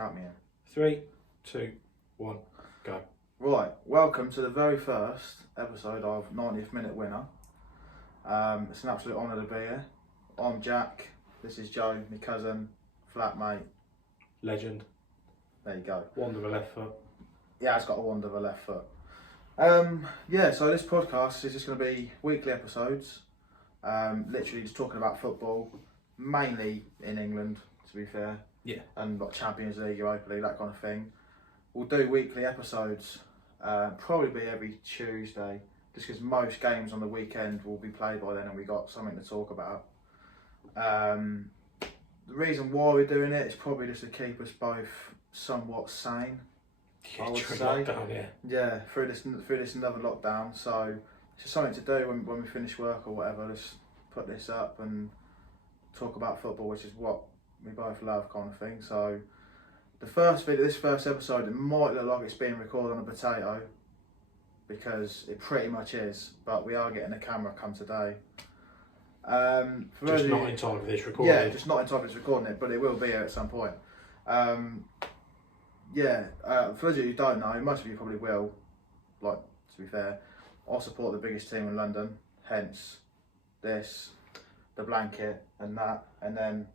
Count me in. 3, 2, 1, go. Right, welcome to the very first episode of 90th Minute Winner. It's an absolute honour to be here. I'm Jack, this is Joe, my cousin, flatmate. Legend. There you go. Wand of a left foot. Yeah, it's got a wand of a left foot. So this podcast is just going to be weekly episodes. Literally just talking about football, mainly in England, to be fair. Yeah. And like Champions League, Europa League, that kind of thing. We'll do weekly episodes, probably be every Tuesday, just because most games on the weekend will be played by then and we got something to talk about. The reason why we're doing it is probably just to keep us both somewhat sane. Yeah, I would during say. lockdown, yeah. Yeah, through this another lockdown. So it's just something to do when we finish work or whatever. Just put this up and talk about football, which is what we both love, kind of thing. So this first episode, it might look like it's being recorded on a potato because it pretty much is. But we are getting a camera come today. Just not in time for this recording. Yeah, just not in time for this recording it, but it will be here at some point. For those of you who don't know, most of you probably will, like, to be fair, I support the biggest team in London, hence this, the blanket and that, and then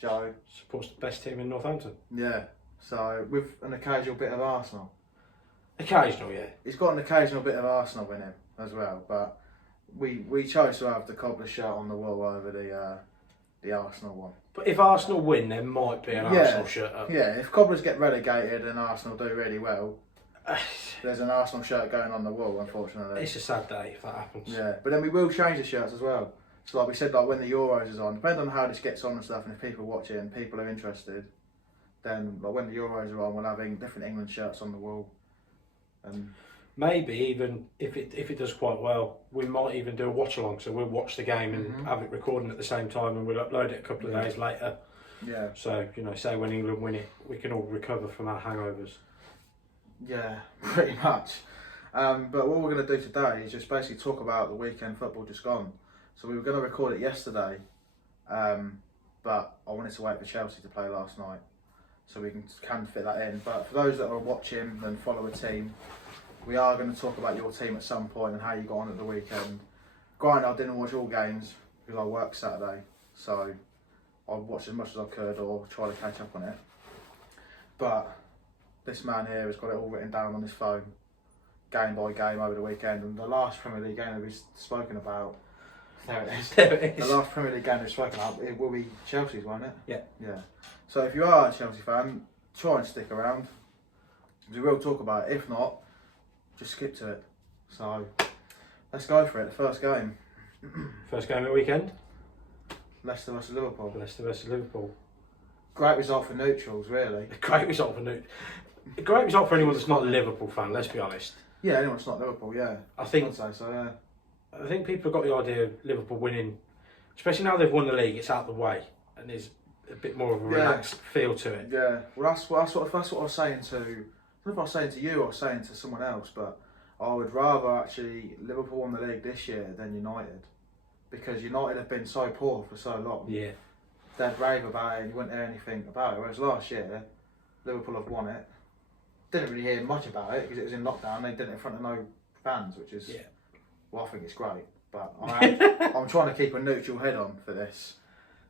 Joe supports the best team in Northampton. Yeah, so with an occasional bit of Arsenal. Occasional, yeah. He's got an occasional bit of Arsenal in him as well, but we chose to have the Cobblers shirt on the wall over the Arsenal one. But if Arsenal win, there might be an Arsenal shirt up. Yeah, if Cobblers get relegated and Arsenal do really well, there's an Arsenal shirt going on the wall, unfortunately. It's a sad day if that happens. Yeah, but then we will change the shirts as well. So like we said, like when the Euros is on, depending on how this gets on and stuff, and if people watch it and people are interested, then like when the Euros are on, we'll have different England shirts on the wall. And maybe even if it does quite well, we might even do a watch along. So we'll watch the game and have it recording at the same time, and we'll upload it a couple of days later. Yeah. So say when England win it, we can all recover from our hangovers. Yeah, pretty much. But what we're going to do today is just basically talk about the weekend football just gone. So we were going to record it yesterday, but I wanted to wait for Chelsea to play last night, so we can fit that in. But for those that are watching and follow a team, we are going to talk about your team at some point and how you got on at the weekend. Granted, I didn't watch all games because I worked Saturday, so I watched as much as I could or try to catch up on it. But this man here has got it all written down on his phone, game by game over the weekend. And the last Premier League game that we've spoken about, there it is. There it is. The last Premier League game we've spoken about, it will be Chelsea's, won't it? Yeah. Yeah. So if you are a Chelsea fan, try and stick around. We will talk about it. If not, just skip to it. So let's go for it. The first game. First game of the weekend? Leicester versus Liverpool. Leicester versus Liverpool. Great result for neutrals, really. A great result for great result for anyone that's not a Liverpool fan, let's be honest. Yeah, anyone that's not Liverpool, yeah. I think I'd say so, yeah. I think people have got the idea of Liverpool winning, especially now they've won the league, it's out of the way and there's a bit more of a relaxed feel to it. Yeah, well that's what I was saying to, I don't know if I was saying to you or saying to someone else, but I would rather actually Liverpool won the league this year than United, because United have been so poor for so long. Yeah. They'd rave about it and you wouldn't hear anything about it, whereas last year Liverpool have won it. Didn't really hear much about it because it was in lockdown. They did it in front of no fans, which is, well, I think it's great. But I'm trying to keep a neutral head on for this.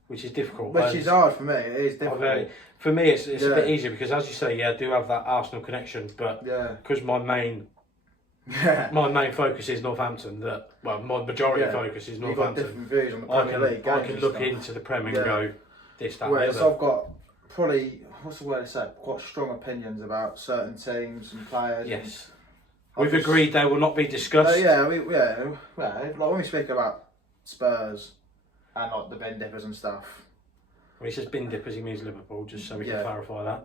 Which is difficult. Which is hard for me, it is difficult. For me it's a bit easier because, as you say, I do have that Arsenal connection, but because my main focus is Northampton, my majority focus is Northampton. You've got different views on the Premier League games. I can look into the Prem and go, this, that, whereas the other. I've got probably, what's the word to say, quite strong opinions about certain teams and players. Yes. We've agreed they will not be discussed. Like when we speak about Spurs and like the bin dippers and stuff. When he says bin dippers, he means Liverpool, just so we can clarify that.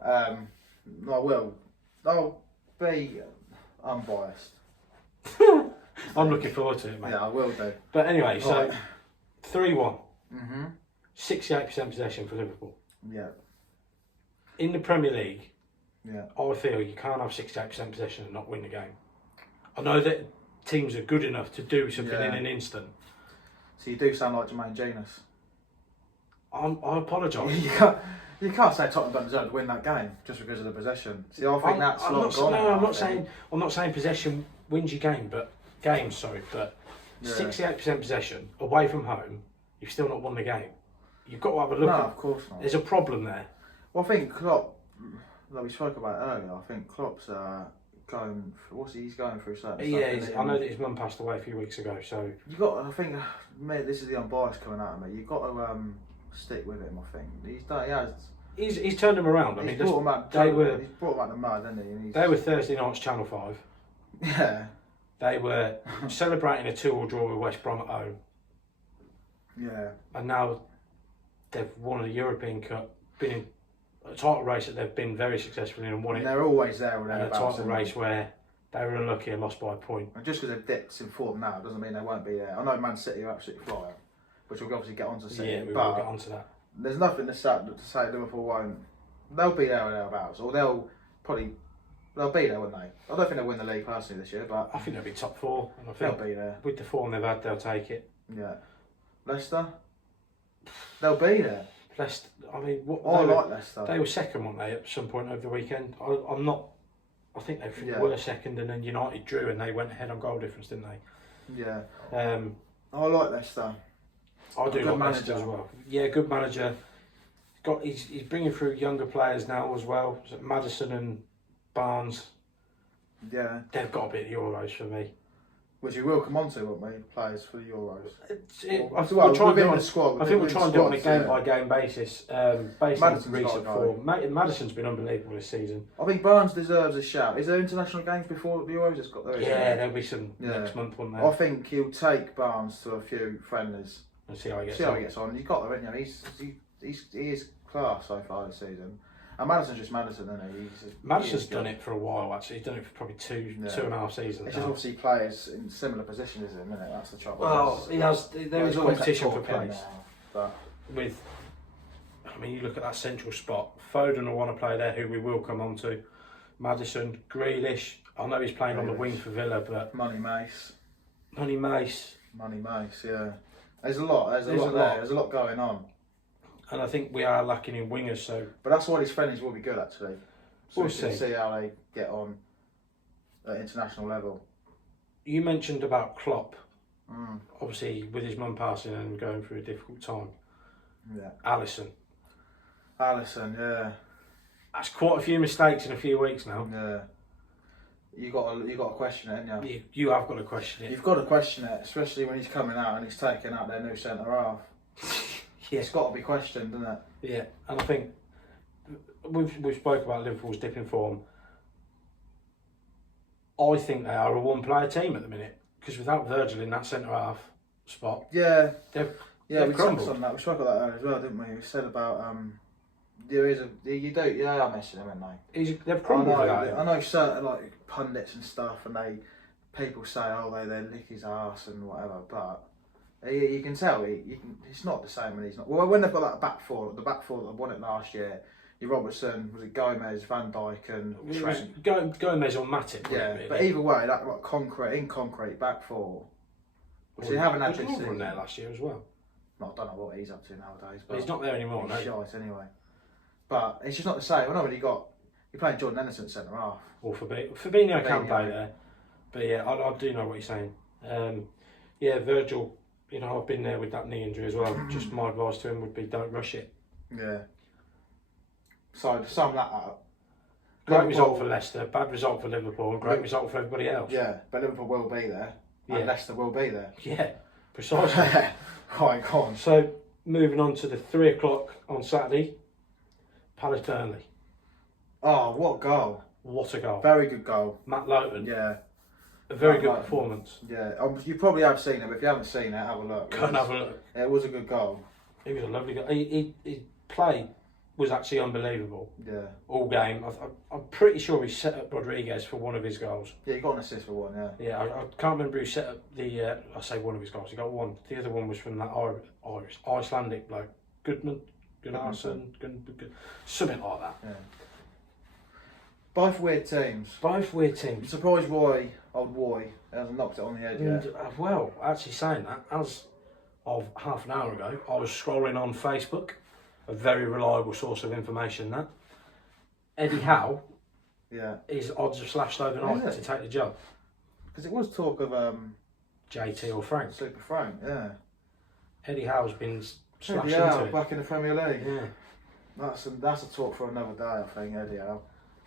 I'll be unbiased. I'm looking forward to it, mate. Yeah, I will do. But anyway, so 3-1. 68% Mm-hmm. possession for Liverpool. Yeah. In the Premier League, I feel you can't have 68% possession and not win the game. I know that teams are good enough to do something in an instant. So you do sound like Jermaine Genius. I apologise. You can't say Tottenham don't deserve to win that game just because of the possession. See, I think that's long gone. No, I'm not saying possession wins your game, but 68% possession away from home, you've still not won the game. You've got to have a look. No, at, of course not. There's a problem there. Well, I think Klopp, like we spoke about earlier, I think Klopp's going. He's going through certain stuff. I know that his mum passed away a few weeks ago, so you got. I think, mate, this is the unbiased coming out of me. You've got to stick with him. I think he's done. He has. He's turned them around. I mean, he's brought them out the mud, hasn't he? They were Thursday nights Channel 5. Yeah. They were celebrating a 2-2 draw with West Brom at home. Yeah. And now they've won a European Cup, been in a title race that they've been very successful in and won it. They're always there or and a title race where they were unlucky and lost by a point. And just because they've dipped in form now doesn't mean they won't be there. I know Man City are absolutely flying, which we'll obviously get onto City. Yeah, we'll get onto that. There's nothing to say Liverpool won't. They'll be there or thereabouts, or they'll be there, won't they? I don't think they'll win the league personally this year, but I think they'll be top 4. And I think they'll be there. With the form they've had, they'll take it. Yeah. Leicester, they'll be there. Leicester, I mean, like Leicester. They were second, weren't they, at some point over the weekend? I think they were second, and then United drew, and they went ahead on goal difference, didn't they? Yeah. I like Leicester. I do like Leicester as well. Yeah, good manager. He's bringing through younger players now as well. So Maddison and Barnes. Yeah. They've got to be at the Euros for me. Which we will come on to, won't we? Players for the Euros. I think we'll try and do it on a game-by-game basis, based on recent form. Maddison's been unbelievable this season. I think Barnes deserves a shout. Is there international games before the Euros? There'll be some next month, won't there? I think he'll take Barnes to a few friendlies and see how he gets on. He's got there, isn't he? He is class so far this season. And Maddison's just Maddison, isn't he? Maddison's done it for a while, actually. He's done it for probably two and a half seasons. It's just obviously players in similar positions, isn't it? That's the trouble. Well, there is competition for place. But you look at that central spot. Foden will want to play there, who we will come on to. Maddison, Grealish. I know he's playing on the wing for Villa, but Money Mace, yeah. There's a lot going on. And I think we are lacking in wingers, so. But that's why these friendlies will be good, actually. So we'll we can see how they get on at international level. You mentioned about Klopp, obviously with his mum passing and going through a difficult time. Yeah. Alisson, yeah. That's quite a few mistakes in a few weeks now. Yeah. You got to question it, haven't you? You have got to question it. You've got to question it, especially when he's coming out and he's taking out their new centre half. Yeah. It's got to be questioned, doesn't it? Yeah, and I think we've spoke about Liverpool's dipping form. I think they are a one-player team at the minute because without Virgil in that centre half spot, they've we crumbled. on that. We spoke about that earlier as well, didn't we? We said about they are missing him, aren't they? They've crumbled without him. I know certain pundits and stuff, and people say they lick his arse and whatever, but. You can tell he's not the same when he's not. Well, when they've got that back four that won it last year, Robertson, was it Gomez, Van Dijk, and Trent? Gomez or Matip. Yeah, but either way, that concrete back four. Which they haven't had this season. There last year as well. I don't know what he's up to nowadays. But he's not there anymore. He's shite anyway. But it's just not the same. I know when you're playing Jordan Henderson centre half. Or Fabinho can play there. But yeah, I do know what you're saying. Virgil. I've been there with that knee injury as well. Just my advice to him would be don't rush it. Yeah. So to sum that up. Great result for Leicester, bad result for Liverpool, and great result for everybody else. Yeah, but Liverpool will be there. And Leicester will be there. Yeah, precisely. Right, go on. So moving on to the 3 o'clock on Saturday, Palace Burnley. Oh, what goal. What a goal. Very good goal. Matt Lowton. Yeah. A very good performance. Yeah, you probably have seen it, but if you haven't seen it, have a look. Go and have a look. It was a good goal. It was a lovely goal. His play was actually unbelievable. Yeah. All game. I'm pretty sure he set up Rodriguez for one of his goals. Yeah, he got an assist for one, yeah. Yeah, I can't remember who set up I say one of his goals. He got one. The other one was from that Icelandic bloke. Gunnarsson, something like that. Yeah. Both weird teams. I'm surprised old Roy hasn't knocked it on the head yet. Well, actually saying that, as of half an hour ago, I was scrolling on Facebook a very reliable source of information. That Eddie Howe, his odds have slashed overnight to take the job. Because it was talk of JT or Frank. Super Frank, yeah. Eddie Howe's been slashed Eddie into Howe it. back in the Premier League. Yeah. That's a talk for another day, I think, Eddie Howe.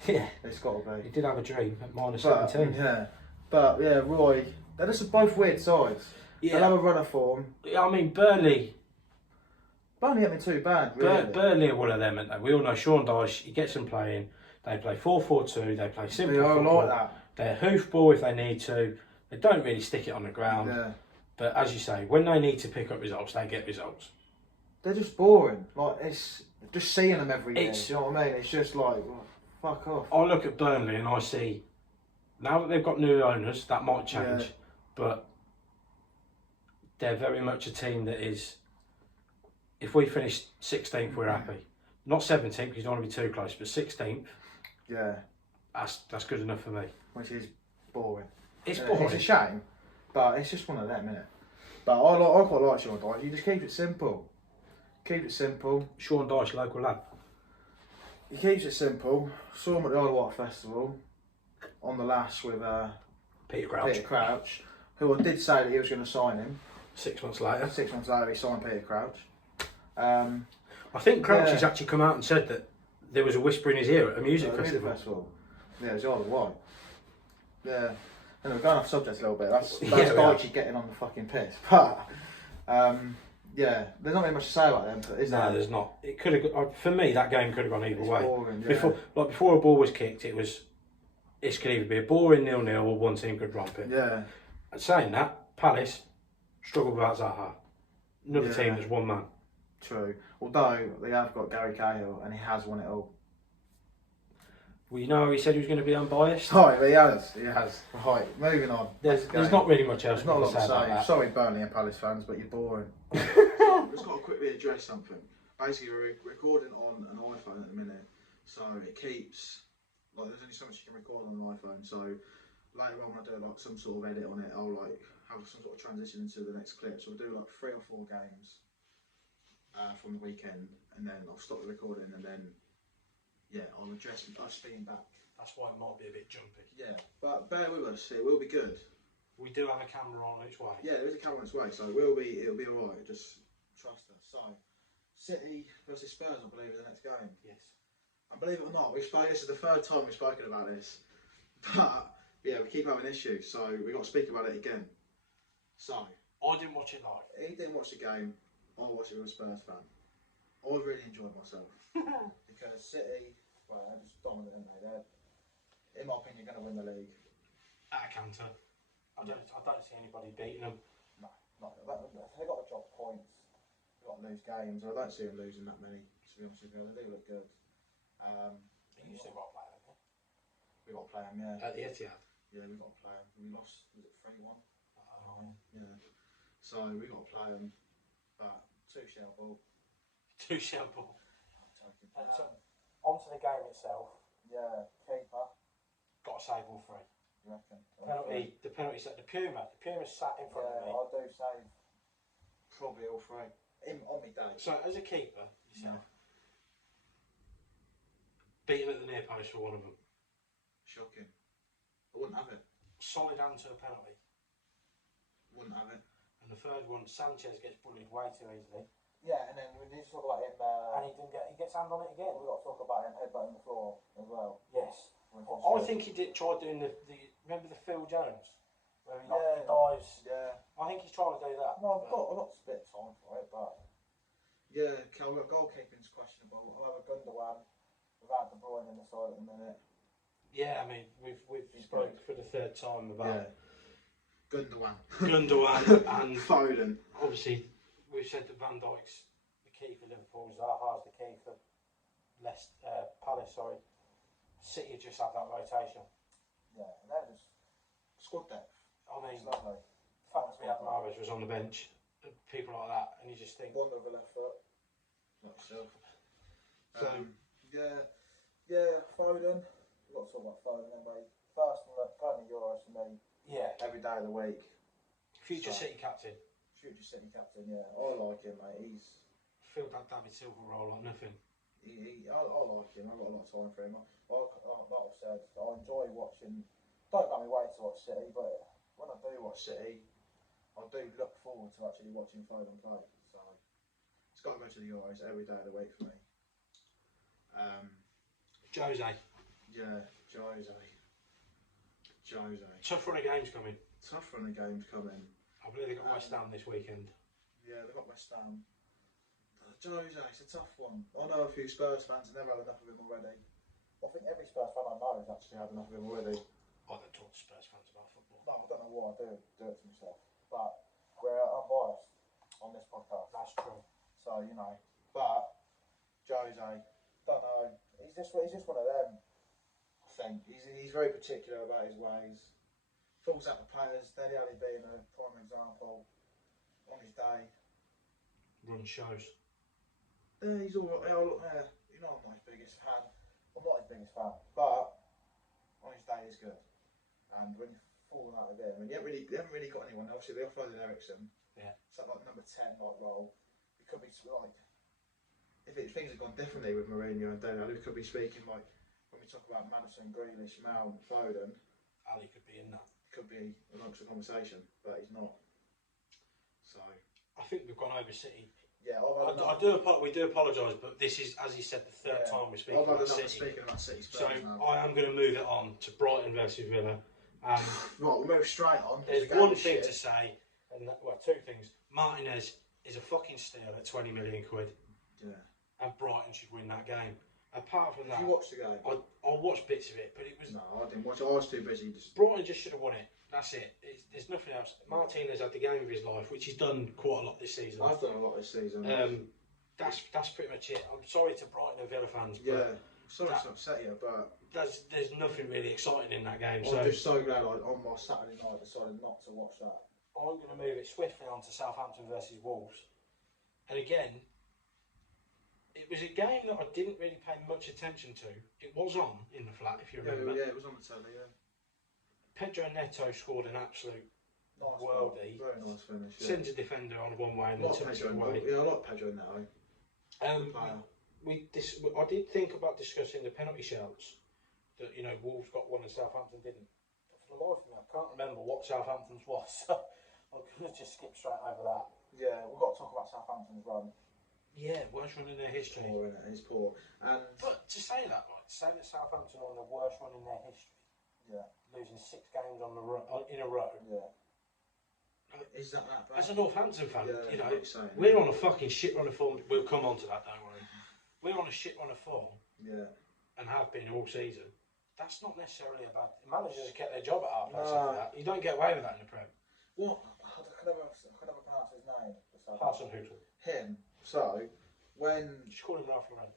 Yeah. It's got to be. He did have a dream at -17. Yeah. But, yeah, Roy, they're just both weird sides. Yeah. They'll have a run of form. I mean, Burnley ain't been too bad, really. Burnley are one of them, aren't they? We all know Sean Dyche, he gets them playing. They play 4-4-2, they play simple football. Like that. They're hoofball if they need to. They don't really stick it on the ground. Yeah. But as you say, when they need to pick up results, they get results. They're just boring. Like, it's just seeing them every year. You know what I mean? It's just like, fuck off. I look at Burnley and I see, now that they've got new owners, that might change. Yeah. But they're very much a team that is, if we finish 16th, we're happy. Not 17th, because you don't want to be too close, but 16th. Yeah. That's good enough for me. Which is boring. It's boring. It's a shame, but it's just one of them, innit? But I quite like Sean Dyche. You just keep it simple. Keep it simple. Sean Dyche, local lad. He keeps it simple. Saw him at the Isle of Wight Festival on the lash with Peter Crouch. Who I did say that he was going to sign him. 6 months later. 6 months later, he signed Peter Crouch. I think Crouch has actually come out and said that there was a whisper in his ear at a music festival. Yeah, it was the Isle of Wight. Yeah. And we're going off subject a little bit. That's Dyche getting on the fucking piss. But, yeah, there's not really much to say about them. But no, there's not. It could have. For me, that game could have gone either way. Boring, yeah. Before a ball was kicked, it could either be a boring 0-0 or one team could romp it. Yeah. And saying that, Palace struggled without Zaha. Another team that's one man. True. Although they have got Gary Cahill and he has won it all. Well, you know, he said he was going to be unbiased. Right, but he has. Right, moving on. There's not really much else. There's not a lot to say about that. Sorry, Burnley and Palace fans, but you're boring. Just got to quickly address something. Basically, we're recording on an iPhone at the minute, so it keeps there's only so much you can record on an iPhone. So later on, when I do some sort of edit on it, I'll have some sort of transition into the next clip. So we'll do 3 or 4 games from the weekend, and then I'll stop the recording, and then. Yeah, I'll address us being back. That's why it might be a bit jumpy. Yeah, but bear with us, it will be good. We do have a camera on its way. Yeah, there is a camera on its way, so it'll be alright, just trust us. So, City versus Spurs, I believe, is the next game. Yes. And believe it or not, this is the 3rd time we've spoken about this. But, yeah, we keep having issues, so we've got to speak about it again. So. I didn't watch it live. He didn't watch the game, I watched it with a Spurs fan. I really enjoyed myself. Because City, well, they're just dominant, aren't they? They're, in my opinion, going to win the league. At a counter. I don't see anybody beating them. No, they've got to drop points. They've got to lose games. I don't see them losing that many, to be honest with you. They do look good. You still got to play them, We've got to play them, yeah. At the Etihad? Yeah, we've got to play them. We lost, was it 3-1? Yeah. So we've got to play them. But 2 shell ball. 2 shell ball. Onto the game itself. Yeah, keeper. Got to save all 3. You reckon? The penalty set. The Puma sat in front of me. I do save probably all 3. On me day. So as a keeper, yourself, beating at the near post for one of them. Shocking. I wouldn't have it. Solid answer to a penalty. Wouldn't have it. And the 3rd one, Sanchez gets bullied way too easily. Yeah, and then we need to talk about him. And he gets hand on it again. We've got to talk about him headbutting the floor as well. Yes. I think he tried doing the remember the Phil Jones? Where he dives. Yeah. I think he's trying to do that. No, I've got a bit of time for it, but. Yeah, goalkeeping's questionable. I'll have a Gundogan without De Bruyne in the side at the minute. Yeah, I mean, we've spoke for the 3rd time about Gundogan and Foden. Obviously, we've said that Van Dijk's the key for Liverpool, Zaha's the key for Palace. City just have that rotation. Yeah, and they're just squad depth. I mean, it's lovely. The fact that Mahrez was on the bench, people like that, and you just think. Wonder of a left foot. Not yourself. So Foden. We've got to talk about Foden then, mate. First on the Euros for me. Yeah. Every day of the week. Future City captain. Future City captain, yeah. I like him, mate. filled that David Silva role like nothing. I like him. I've got a lot of time for him. Like I've said, I enjoy watching. Don't let me wait to watch City, but when I do watch City, I do look forward to actually watching Fulham play. So it's got to go to the Euros every day of the week for me. Jose. Yeah, Jose. Tough run of games coming. Tough run of games coming. I believe they got West Ham this weekend. Yeah, they've got West Ham. Jose, it's a tough one. I know a few Spurs fans have never had enough of him already. I think every Spurs fan I know has actually had enough of him already. I don't talk to Spurs fans about football. No, I don't know why I do it to myself. But we're unbiased on this podcast. That's true. So, you know. But Jose, don't know. He's just one of them. I think he's very particular about his ways. Falls out the players. Dele Alli being a prime example on his day. Run shows. He's all right. You know, I'm not his biggest fan. But on his day he's good. And when you fall out with him, and you haven't really got anyone. Obviously, they offloaded Ericsson. Yeah. It's like number 10 like role. It could be like if things had gone differently with Mourinho and Dele Alli, we could be speaking like when we talk about Maddison, Grealish, Mount, Foden. Ali could be in that. Could be amongst the conversation, but he's not. So I think we've gone over City. yeah, we do apologise, but this is, as he said, the third time we're speaking about City. Speaking about City Spurs so now. I am going to move it on to Brighton versus Villa. Right, we'll move straight on. There's one thing to say, and two things. Martinez is a fucking steal at 20 million quid. Yeah. And Brighton should win that game. Apart from that, did you watch the game? I watched bits of it, but it was... No, I didn't watch it. I was too busy. Brighton just should have won it. That's it. There's nothing else. Martinez had the game of his life, which he's done quite a lot this season. I've done a lot this season. That's pretty much it. I'm sorry to Brighton and Villa fans, but yeah, sorry to upset you, but there's nothing really exciting in that game. I'm just so glad on my Saturday night I decided not to watch that. I'm going to move it swiftly on to Southampton versus Wolves, and again, it was a game that I didn't really pay much attention to. It was on in the flat, if you remember. Yeah, it was on the telly. Yeah. Pedro Neto scored an absolute worldie. Very nice finish. Yeah. Sends a defender on one way and then takes it away. Yeah, I like Pedro Neto. I did think about discussing the penalty shouts that Wolves got one and Southampton didn't. But for the life of me, I can't remember what Southampton's was, so I'm going to just skip straight over that. Yeah, we've got to talk about Southampton's run. Yeah, worst run in their history. Poor, innit? It's poor. But to say that, Southampton are on the worst run in their history. Yeah. Losing 6 games in a row. Yeah. Is that bad? As a Northampton fan, saying, we're on a fucking shit run of form. We'll come on to that, don't worry. We're on a shit run of form. Yeah. And have been all season. That's not necessarily a bad thing. Managers have kept their job at our place after that. You don't get away with that in the Prem. What? I could never pronounce his name. Hasenhüttl. Him. So, when... Just call him Ralph Lauren.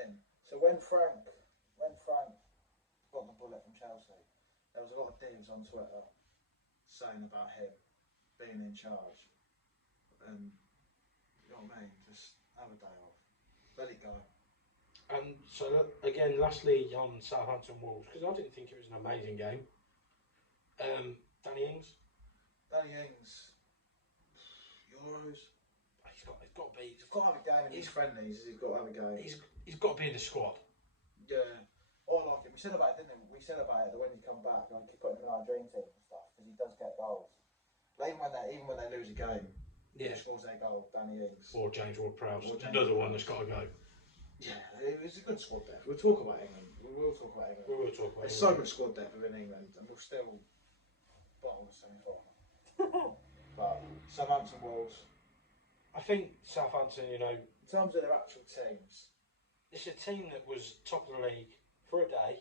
Him. So when Frank got the bullet from Chelsea, there was a lot of divs on Twitter saying about him being in charge. And, you know what I mean? Just have a day off. Let it go. And so, again, lastly on Southampton Wolves, because I didn't think it was an amazing game. Danny Ings. Euros. He's got to be. He's got to have a game in his friendlies. He's got to have a game. He's got to be in the squad. Yeah. I like him. We said about it, didn't we? We said about it that when he come back, like he put him in our dream team and stuff because he does get goals. But even when they lose a game, he scores their goal. Danny Ings or James Ward-Prowse, another one that's got to go. Yeah, it was a good squad depth. We'll talk about England. We will talk about England. There's so much squad depth within England, and we'll still bottom the semi-final. But Southampton Wolves. I think Southampton, in terms of their actual teams, it's a team that was top of the league for a day.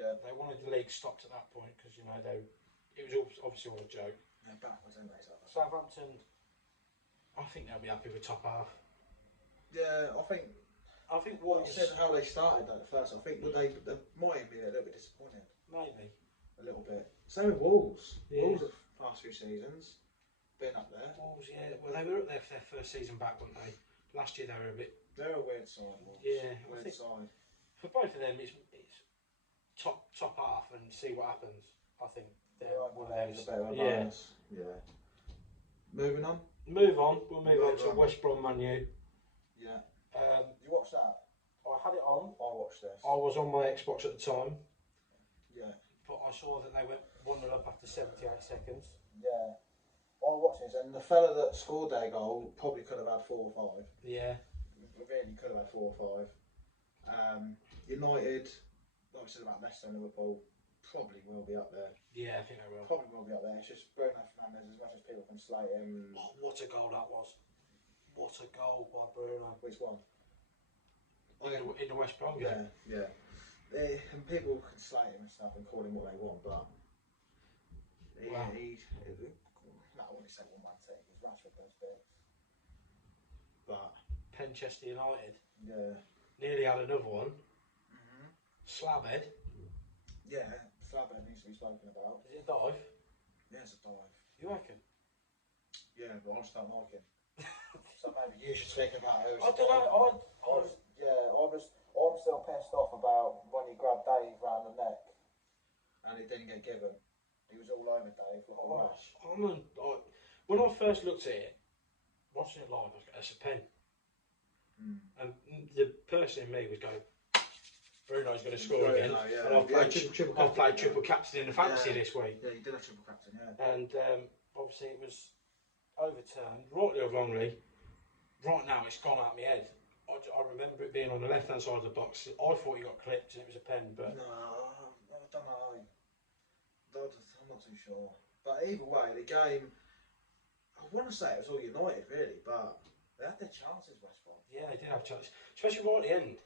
Yeah. They wanted the league stopped at that point because it was obviously all a joke. They're backwards, aren't they? Southampton, I think they'll be happy with top half. Yeah, I think what you said how they started at first. I think they might be a little bit disappointed. Maybe a little bit. Same with Wolves. Yeah. Wolves have past few seasons been up there. Wolves, yeah. Well, they were up there for their first season back, weren't they? Last year they were a bit. They're a weird side. Wolves. Yeah, weird side. For both of them, it's top half and see what happens. I think they're one of those. Yeah. Moving on. We'll move on to West Brom Man U. Yeah. You watched that? I had it on. I watched this. I was on my Xbox at the time. Yeah. But I saw that they went 1-0 up after 78 seconds. Yeah. I watched this, and the fella that scored their goal probably could have had 4 or 5. Yeah. Really could have had 4 or 5. United, like I said about Leicester and Liverpool, probably will be up there. Yeah, I think they will. Probably will be up there. It's just Bruno Fernandes, as much as people can slate him. Oh, what a goal that was. What a goal by Bruno. Which one? In the West Brom game. Yeah. And people can slate him and stuff and call him what they want, but I wouldn't say 1-1 team, because Rashford does bits. But Manchester United. Yeah. Nearly had another one. Slabhead. Yeah, Slabhead needs to be spoken about. Is it a dive? Yeah, it's a dive. You reckon? Yeah, but I just don't like him. So maybe you should speak about who. I don't know. I'm still pissed off about when he grabbed Dave round the neck and he didn't get given. He was all over Dave like a rash. When I first looked at it, watching it live, I was going, it's a pen. And the person in me was going, Bruno's going to score again. Yeah. And I've played triple captain in the fantasy this week. Yeah, you did have triple captain, yeah. And obviously it was overturned, rightly or wrongly. Right now it's gone out of my head. I remember it being on the left hand side of the box. I thought he got clipped and it was a pen, but no, I don't know. I'm not too sure. But either way, the game, I want to say it was all United really, but they had their chances, West Brom. Yeah, they did have chances, especially right at the end.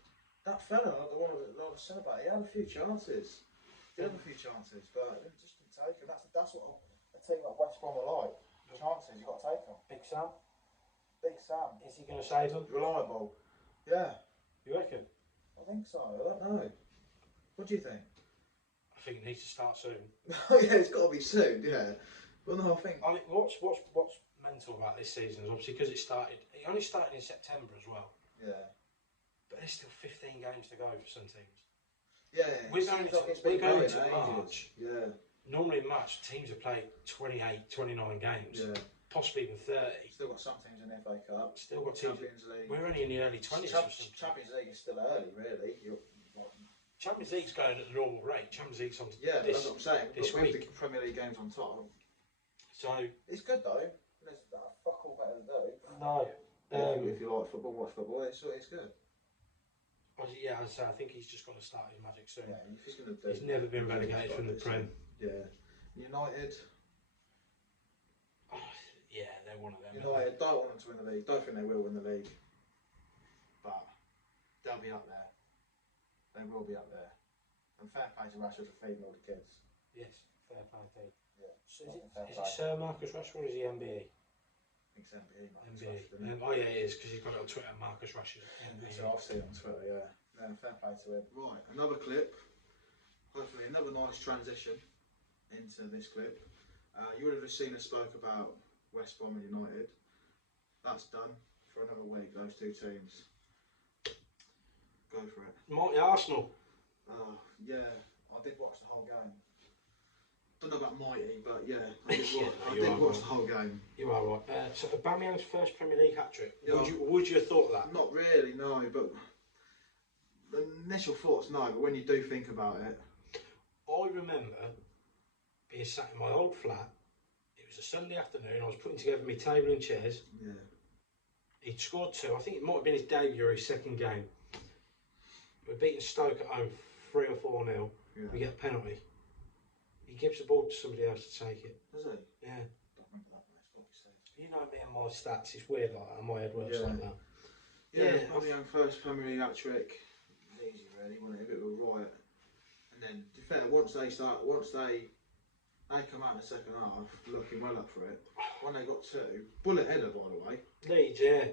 That fella, like the one I was saying about, he had a few chances. He had a few chances, but he just didn't take them. That's what a team like West Brom are like. Chances, you've got to take them. Big Sam? Big Sam. Is he going to save them? Reliable. Yeah. You reckon? I think so. I don't know. What do you think? I think it needs to start soon. Yeah, it's got to be soon, yeah. Well, no, I think... I mean, what's mental about this season is obviously because it only started in September as well. Yeah. But there's still 15 games to go for some teams. Yeah, we're going into March. Yeah. Normally in March, teams have played 28, 29 games. Yeah. Possibly even 30. Still got some teams in the FA Cup. Still got teams. Champions League. We're only in the early 20s. Champions League is still early, really. Champions League's going at the normal rate. Champions League's on that's what I'm saying. This but week. With the Premier League games on top. So it's good though. There's fuck all better to do. No. If you like football, watch football. It's good. Yeah, as I say, I think he's just going to start his magic soon. Yeah, he's going to do. He's never been relegated from the Prem. Yeah. United. Yeah, they're one of them. United don't want them to win the league. Don't think they will win the league. But they'll be up there. They will be up there. And fair play to Rashford for feeding all the kids. Yes, fair play indeed. Yeah. So is it Sir Marcus Rashford or is he MBE? I think it's MBE, Marcus Rashford. Oh yeah, it is, because he's got it on Twitter, Marcus Rashford. So I've seen it on Twitter, yeah. Fair play to him. Right, another clip. Hopefully another nice transition into this clip. You would have seen us spoke about West Brom and United. That's done for another week, those two teams. Go for it. Mighty Arsenal. Yeah, I did watch the whole game. Don't know about mighty, but yeah, I did watch the whole game. You are right. So Aubameyang's first Premier League hat-trick. Yeah, would you have thought that? Not really, no, but the initial thoughts, no, but when you do think about it. I remember being sat in my old flat. It was a Sunday afternoon. I was putting together my table and chairs. Yeah. He'd scored 2. I think it might have been his debut or his second game. We're beating Stoke at home 3 or 4-0. Yeah. We get a penalty. He gives the ball to somebody else to take it. Does he? Yeah. Don't remember that much, what you said. You know me and my stats. It's weird like that. My head works like that. Yeah, Aubameyang first Premier League hat-trick. Easy really, wasn't it? A bit of a riot. And then, to be fair, once they come out in the second half, looking well up for it. When they got 2, bullet header by the way. Leeds, yeah.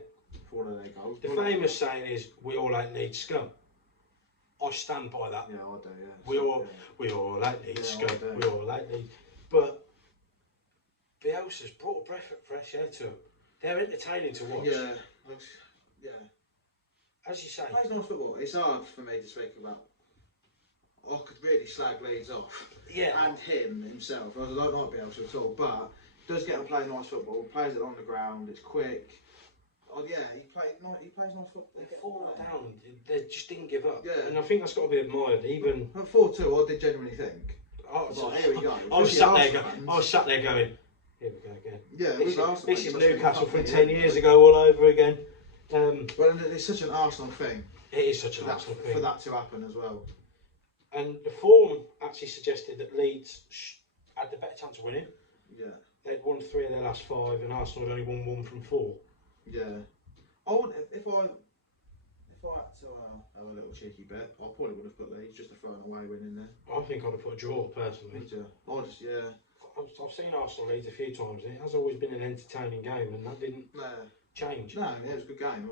For one of their goals. The famous saying is, "We all hate Leeds scum." I stand by that. Yeah, I do. Yeah. We all hate Leeds scum. I do. We all hate Leeds. But Bielsa's brought a breath of fresh air to them. They're entertaining to watch. Yeah. As you say. Plays nice football. It's hard for me to speak about. I could really slag Leeds off. Yeah. And him himself. I don't like Bielsa at all, but he does get to play nice football. Plays it on the ground. It's quick. Oh yeah, he plays nice football. They 4 down. They just didn't give up. Yeah. And I think that's got to be admired. Even at 4-2, I did genuinely think. Here we go. I was sat there going, here we go again. Yeah, this is Newcastle from 10 years ago all over again. Well, it's such an Arsenal thing. It is such an Arsenal thing for that to happen as well. And the form actually suggested that Leeds had the better chance of winning. Yeah. They'd won 3 of their last 5, and Arsenal had only won 1 from 4. Yeah. I would, if I had to have a little cheeky bet, I probably would have put Leeds just to throw an away win in there. I think I'd have put a draw personally. I've seen Arsenal Leeds a few times, and it has always been an entertaining game, and that didn't change. No, yeah, it was a good game.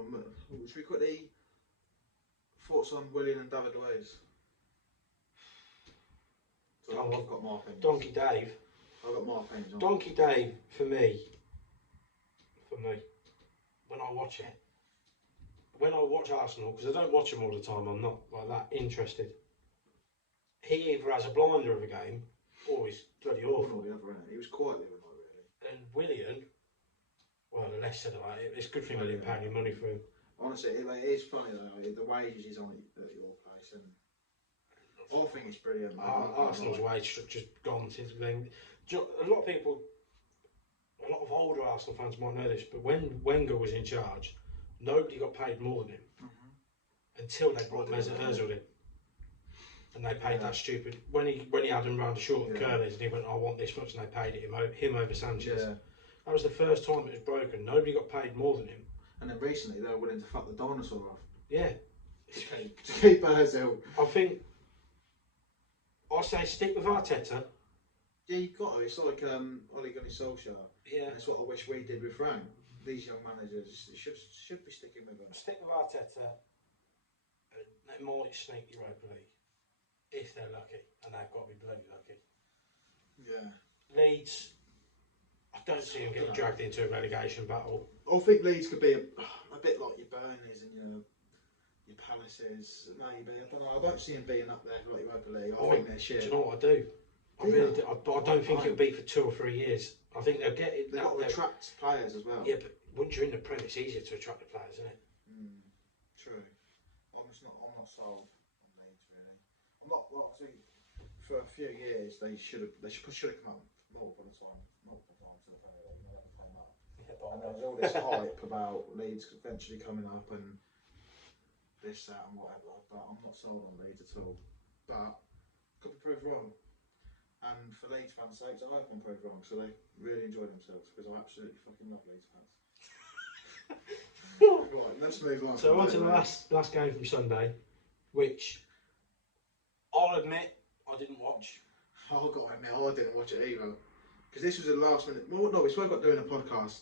Should we quickly thoughts on Willian and David Luiz? So I've got my opinions. Donkey Dave. I've got my opinions on Donkey Dave, for me, when I watch it, when I watch Arsenal, because I don't watch them all the time, I'm not like that interested. He either has a blinder of a game, or he's bloody awful. He was quietly annoyed, really. And Willian, well, the less said about it, it's a good thing they didn't pay any money for him. Honestly, it is funny though, the wages he's on at your place, and I think it's brilliant. Arsenal's wage structure's gone since then. A lot of people, a lot of older Arsenal fans might know this, but when Wenger was in charge, nobody got paid more than him until they brought Mesut Ozil in, and they paid that stupid. When he had him round the short of curlers, and he went, "I want this much," and they paid him over Sanchez. Yeah. That was the first time it was broken. Nobody got paid more than him. And then recently they were willing to fuck the dinosaur off. Yeah. To keep Ozil. I think I say stick with Arteta. Yeah, you've got to. It's like Ole Gunnar Solskjaer. Yeah. And it's what I wish we did with Frank. These young managers should be sticking with them. Stick with Arteta. They might sneak Europa League if they're lucky, and they've got to be bloody lucky. Yeah. Leeds, I don't see them getting dragged into a relegation battle. I think Leeds could be a bit like your Burnleys and your Palaces, maybe. I don't know. I don't see them being up there like Europa League. I think they're shit. Do you know what I do? I really do. I don't think it'll be for 2 or 3 years. I think they'll get it. They've got to attract players as well. Yeah, but once you're in the Prem, it's easier to attract the players, isn't it? True. I'm not sold on Leeds really. I'm not. Well, see, for a few years they should have come up multiple times to the Premier League. They never came up. And there was all this hype about Leeds eventually coming up and this, that, and whatever. But I'm not sold on Leeds at all. But could be proved wrong. And for Leeds fans' sakes, I hope I'm proved wrong, so they really enjoy themselves because I absolutely fucking love Leeds fans. Right, let's move on. So on to the last game from Sunday, which I'll admit I didn't watch. I've got to admit, I didn't watch it either. Because this was the last minute. Well, no, we spoke about doing a podcast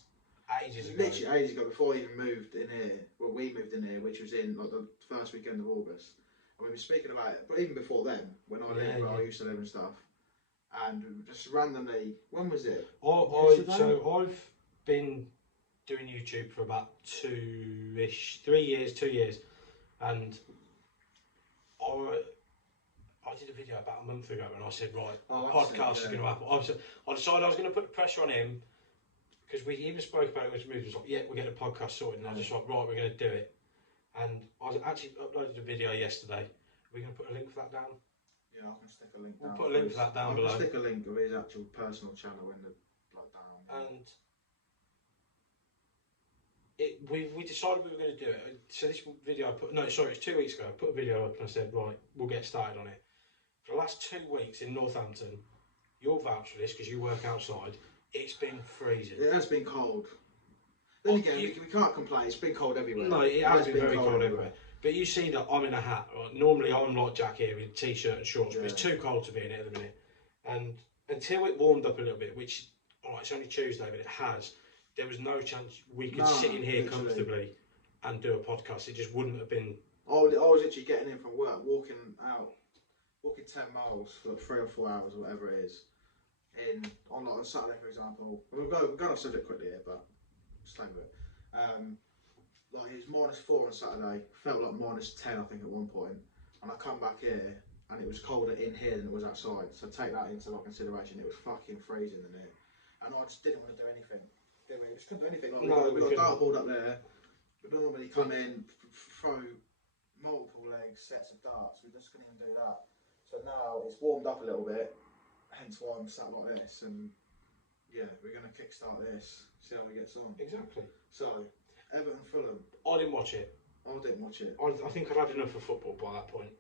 ages ago. Literally ages ago, before I even moved in here. Well, we moved in here, which was in like the first weekend of August. And we were speaking about it, but even before then, when I lived where I used to live and stuff. And just randomly, when was it? So I've been doing YouTube for about 2 years, and I did a video about a month ago, and I said, right, podcast is going to happen. I decided I was going to put the pressure on him because we even spoke about it when we moved. I was like, yeah, we're getting a podcast sorted, and I was just like, right, we're going to do it. And I actually uploaded a video yesterday. Are we going to put a link for that down? Yeah, I can stick a link down. We'll put a link for that down below. I'll stick a link of his actual personal channel in the down. And we decided we were going to do it. So this video it's 2 weeks ago. I put a video up and I said, right, we'll get started on it. For the last 2 weeks in Northampton, you'll vouch for this because you work outside. It's been freezing. It has been cold. Then again, we can't complain. It's been cold everywhere. No, it has been very cold everywhere. But you see that I'm in a hat. Normally I'm like Jack here in t-shirt and shorts, but it's too cold to be in it at the minute. And until it warmed up a little bit, which, it's only Tuesday, but it has, there was no chance we could sit in here comfortably and do a podcast. It just wouldn't have been... I was literally getting in from work, walking 10 miles for 3 or 4 hours or whatever it is. On Saturday, for example. We're going off subject quickly here, but stay with it. It was -4 on Saturday, felt like -10 I think at one point, and I come back here and it was colder in here than it was outside, so take that into consideration. It was fucking freezing in here, and I just didn't want to do anything. We just couldn't do anything. We got a dartboard up there, We normally come in, throw multiple legs, sets of darts. We just couldn't even do that. So now it's warmed up a little bit, hence why I'm sat like this. And yeah, we're going to kickstart this, see how it gets on. Exactly. So, Everton Fulham. I didn't watch it. I didn't watch it. I think I'd had enough of football by that point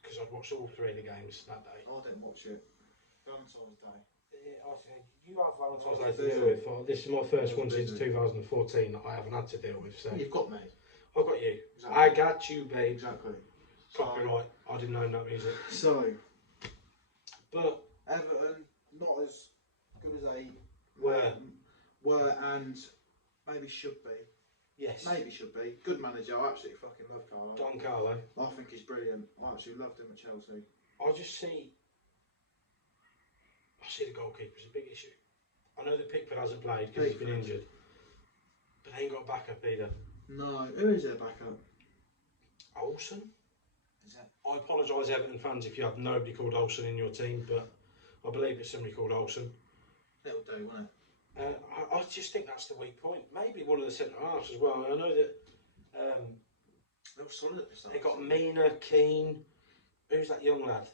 because I'd watched all 3 of the games that day. I didn't watch it. Valentine's Day. Yeah, you have Valentine's Day to deal with. This is my first one since 2014 that I haven't had to deal with. So You've got me. I've got you. Exactly. I got you, babe. Exactly. Copyright. I didn't know that music. So, but Everton not as good as they were and maybe should be. Yes. Maybe should be. Good manager. I absolutely fucking love Carlo. Don Carlo. I think he's brilliant. I actually loved him at Chelsea. I see the goalkeeper as a big issue. I know that Pickford hasn't played because he's been injured, but they ain't got backup either. No, who is their backup? Olsen? Is that? I apologise, Everton fans, if you have nobody called Olsen in your team, but I believe it's somebody called Olsen. It'll do, won't it? I just think that's the weak point. Maybe one of the centre halves as well. I know that they were solid at the start. they got Mina, Keane. Who's that young lad?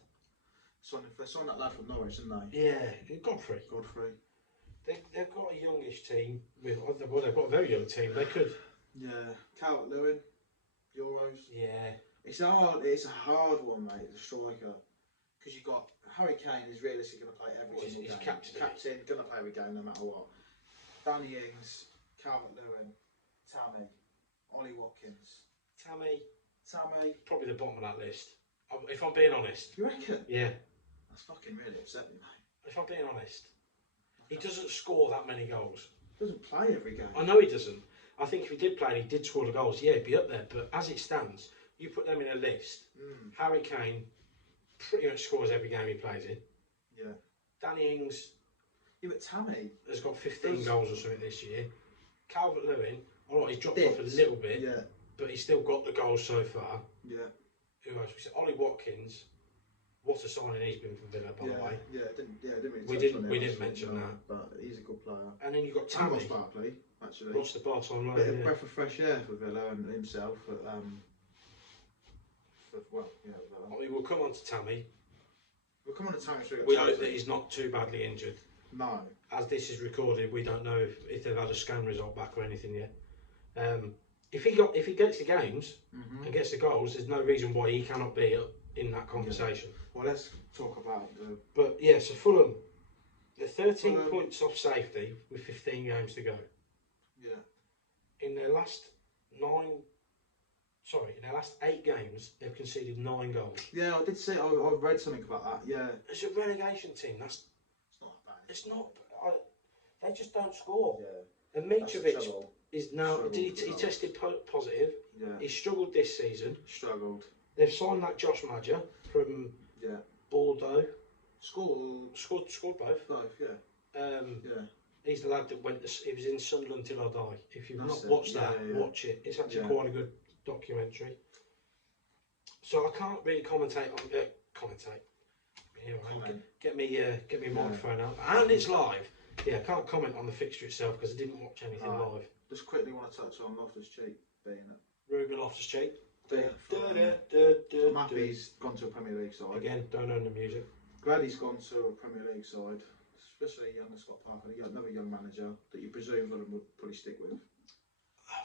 They signed that lad from Norwich, didn't they? Yeah, Godfrey. They've got a youngish team. They've got a very young team. They could. Yeah, Calvert-Lewin, Euros. Yeah. It's a hard one, mate, as a striker. Because you've got Harry Kane is realistically going to play every single game. He's captain. Going to play every game no matter what. Danny Ings, Calvert-Lewin, Tammy, Ollie Watkins. Tammy. Probably the bottom of that list. If I'm being honest. You reckon? Yeah. That's fucking really upsetting, mate. If I'm being honest. He doesn't score that many goals. He doesn't play every game. I know he doesn't. I think if he did play and he did score the goals, yeah, he'd be up there. But as it stands, you put them in a list. Harry Kane pretty much scores every game he plays in. Yeah. Danny Ings. Yeah, but Tammy has got 15 goals or something this year. Calvert-Lewin, alright, he's dropped off a little bit. Yeah. But he's still got the goals so far. Yeah. Who else? We said Ollie Watkins. What a signing he's been for Villa, by the way. We didn't mention that. But he's a good player. And then you've got Tammy. Ross Barkley, actually. Ross the boss online. Bit of breath of fresh air for Villa and himself. We'll come on to Tammy. We'll come on to Tammy. We hope that he's not too badly injured. No. As this is recorded, we don't know if they've had a scan result back or anything yet. If he gets the games and gets the goals, there's no reason why he cannot be in that conversation. Yeah. Well, let's talk about the. But yeah, so Fulham, they're 13 points off safety with 15 games to go. Yeah. In their last 8 games, they've conceded 9 goals. Yeah, I did see. I read something about that. Yeah. It's a relegation team. It's not bad. It's not. They just don't score. Yeah. And Mitrovic is now. He tested positive. Yeah. He's struggled this season. They've signed that Josh Madger from Bordeaux. Scored both. Both, yeah. He's the lad that he was in Sunderland Till I Die. If you've not watched that, watch it. It's actually quite a good documentary. So I can't really commentate on Here I am. Get me microphone out, and it's live. Yeah, I can't comment on the fixture itself because I didn't watch anything live. Just quickly want to touch on Loftus-Cheek being it. Ruben Loftus-Cheek. I'm happy he's gone to a Premier League side. Again, don't own the music. Glad he's gone to a Premier League side, especially younger Scott Parker, another young manager that you presume Fulham would probably stick with.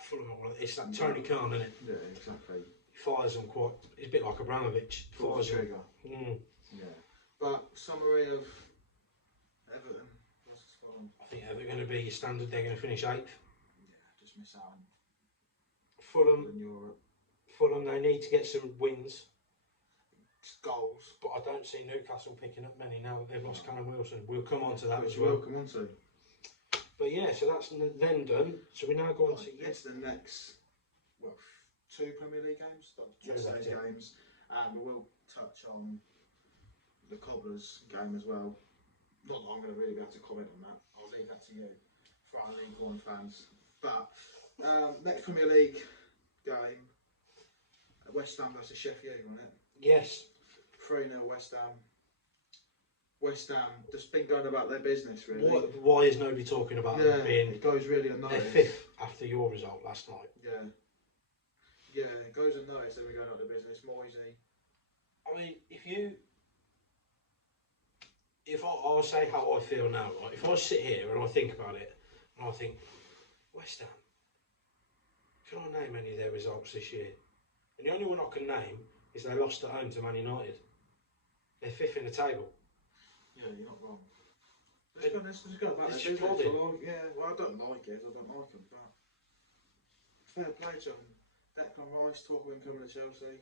Fulham, it's that Tony Khan, isn't it? Yeah, exactly. He fires them quite. He's a bit like Abramovich. Fires trigger. Yeah. But summary of Everton versus Fulham. I think they're going to be standard. They're going to finish 8th. Yeah, just miss out on Fulham. in Europe. Fulham, they need to get some wins. Goals. But I don't see Newcastle picking up many now that they've lost Callum Wilson. We'll come on to that as well. well. We'll come on to. But yeah, so that's then done. So we now go on to the next, 2 Premier League games, just those games, and we will touch on the Cobblers game as well. Not that I'm going to really be able to comment on that. I'll leave that to you for our League One fans. But next Premier League game, West Ham versus Sheffield, wasn't it? Yes. 3-0 West Ham. West Ham just been going about their business, really. Why is nobody talking about them being? It goes really unnoticed. They're 5th after your result last night. Yeah. Yeah, it goes unnoticed, then we go out of business. Moisey. I mean, if I'll say how I feel now, right? If I sit here and I think about it, and I think, West Ham, can I name any of their results this year? And the only one I can name is they lost at home to Man United. They're 5th in the table. Yeah, you're not wrong. Let's go back It's to business. plodding. Yeah, well, I don't like it, I don't like them, but fair play to them. Declan Rice, talk of him coming to Chelsea.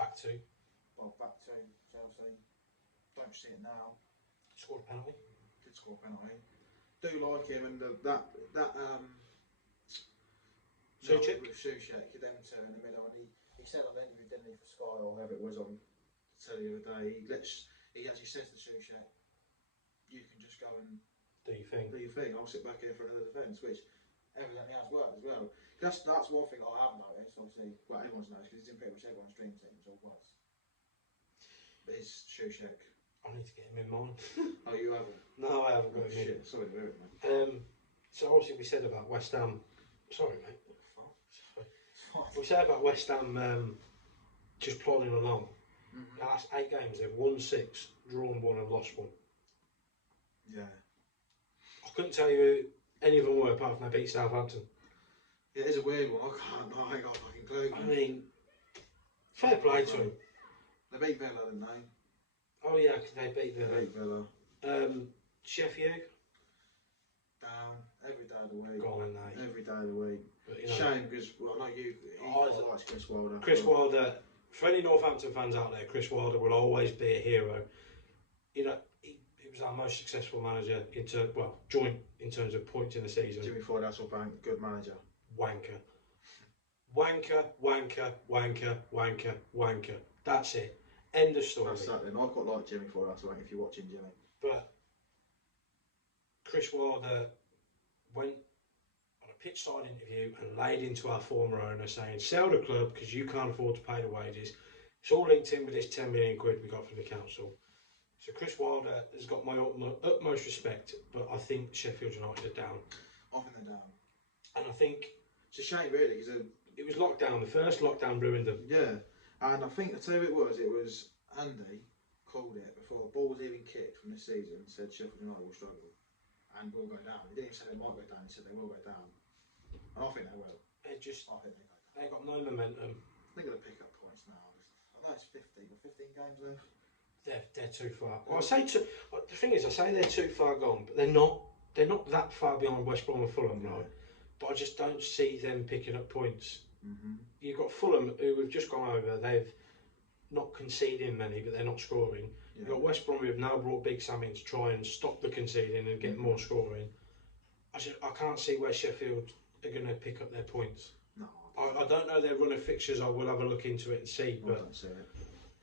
Back to. Well, back to Chelsea. Don't see it now. Scored a penalty. Did score a penalty. Do like him, and Soucek? with Soucek, them two in the middle, and he said on the interview, didn't he, for Sky or whatever it was on the telly the other day, he actually says to Soucek, you can just go and Do you think? I'll sit back here for another defence, which evidently has worked as well. That's one thing I have noticed, obviously, well, everyone's noticed, because it's in pretty much everyone's dream teams, or was. Is Soucek. I need to get him in mine. Oh, you haven't? No, I haven't got him Shit, sorry to hear it, mate. in. So obviously we said about West Ham. Sorry, mate. We said about West Ham just plodding along. Mm-hmm. Last 8 games, they've won 6, drawn 1, and lost 1. Yeah. I couldn't tell you who any of them were apart from they beat Southampton. Yeah, it is a weird one. I ain't got a fucking clue. I mean, fair play to them. They beat Villa, didn't they? Oh yeah, they beat They Villa. beat Villa. Sheffield. Down every day of the week. Gone, and they. Every day of the week. But, you know, shame because I know he likes Chris Wilder. Chris Wilder. For any Northampton fans out there, Chris Wilder will always be a hero. You know, he was our most successful manager joint in terms of points in the season. Jimmy Ford Hasselbank, good manager. Wanker. Wanker, wanker, wanker, wanker, wanker. That's it. End of story. That's that then. I quite like Jimmy Ford Hasselbank if you're watching Jimmy. But Chris Wilder went on a pitch side interview and laid into our former owner saying, sell the club because you can't afford to pay the wages. It's all linked in with this 10 million quid we got from the council. So Chris Wilder has got my utmost respect, but I think Sheffield United are down. I think they're down. And I think it's a shame really because it was lockdown. The first lockdown ruined them. Yeah, and I think, I'll tell you who it was Andy called it before the ball was even kicked from this season, said Sheffield United will struggle and will go down. He didn't even say they might go down, he said they will go down. And I think they will. I think they go down. They got no momentum. They're going to pick up points now. I know it's 15 games left. They're too far. Well, the thing is, I say they're too far gone, but they're not that far behind West Brom and Fulham, right? But I just don't see them picking up points. Mm-hmm. You've got Fulham, who we've just gone over. They've not conceding many, but they're not scoring. Yeah. You've got West Brom, who have now brought Big Sam in to try and stop the conceding and get more scoring. I can't see where Sheffield are going to pick up their points. No. I don't know their run of fixtures. I will have a look into it and see, but I don't see it.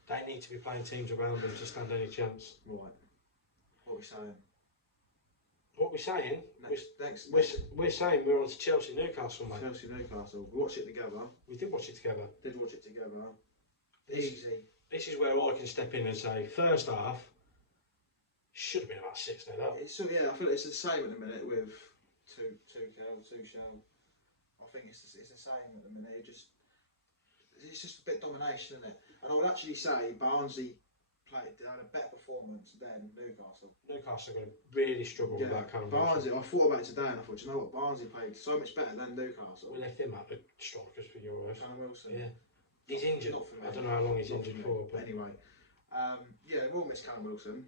They need to be playing teams around them to stand any chance. Right. What are we saying? What we're saying? Next. We're saying we're on to Chelsea Newcastle, mate. Chelsea Newcastle. We watched it together. We did watch it together. Easy. This is where I can step in and say, first half should have been about 6-0 up. I feel like it's the same at the minute with Tuchel. I think it's the same at the minute. It's just a bit of domination, isn't it? And I would actually say Barnsley had a better performance than Newcastle. Newcastle are going to really struggle with that kind of Barnsley, I thought about it today and I thought, you know what, Barnsley played so much better than Newcastle. We left him out the strikers for Euros. Callum Wilson. Yeah. He's injured. I don't know how long he's injured for. But anyway, we'll miss Callum Wilson.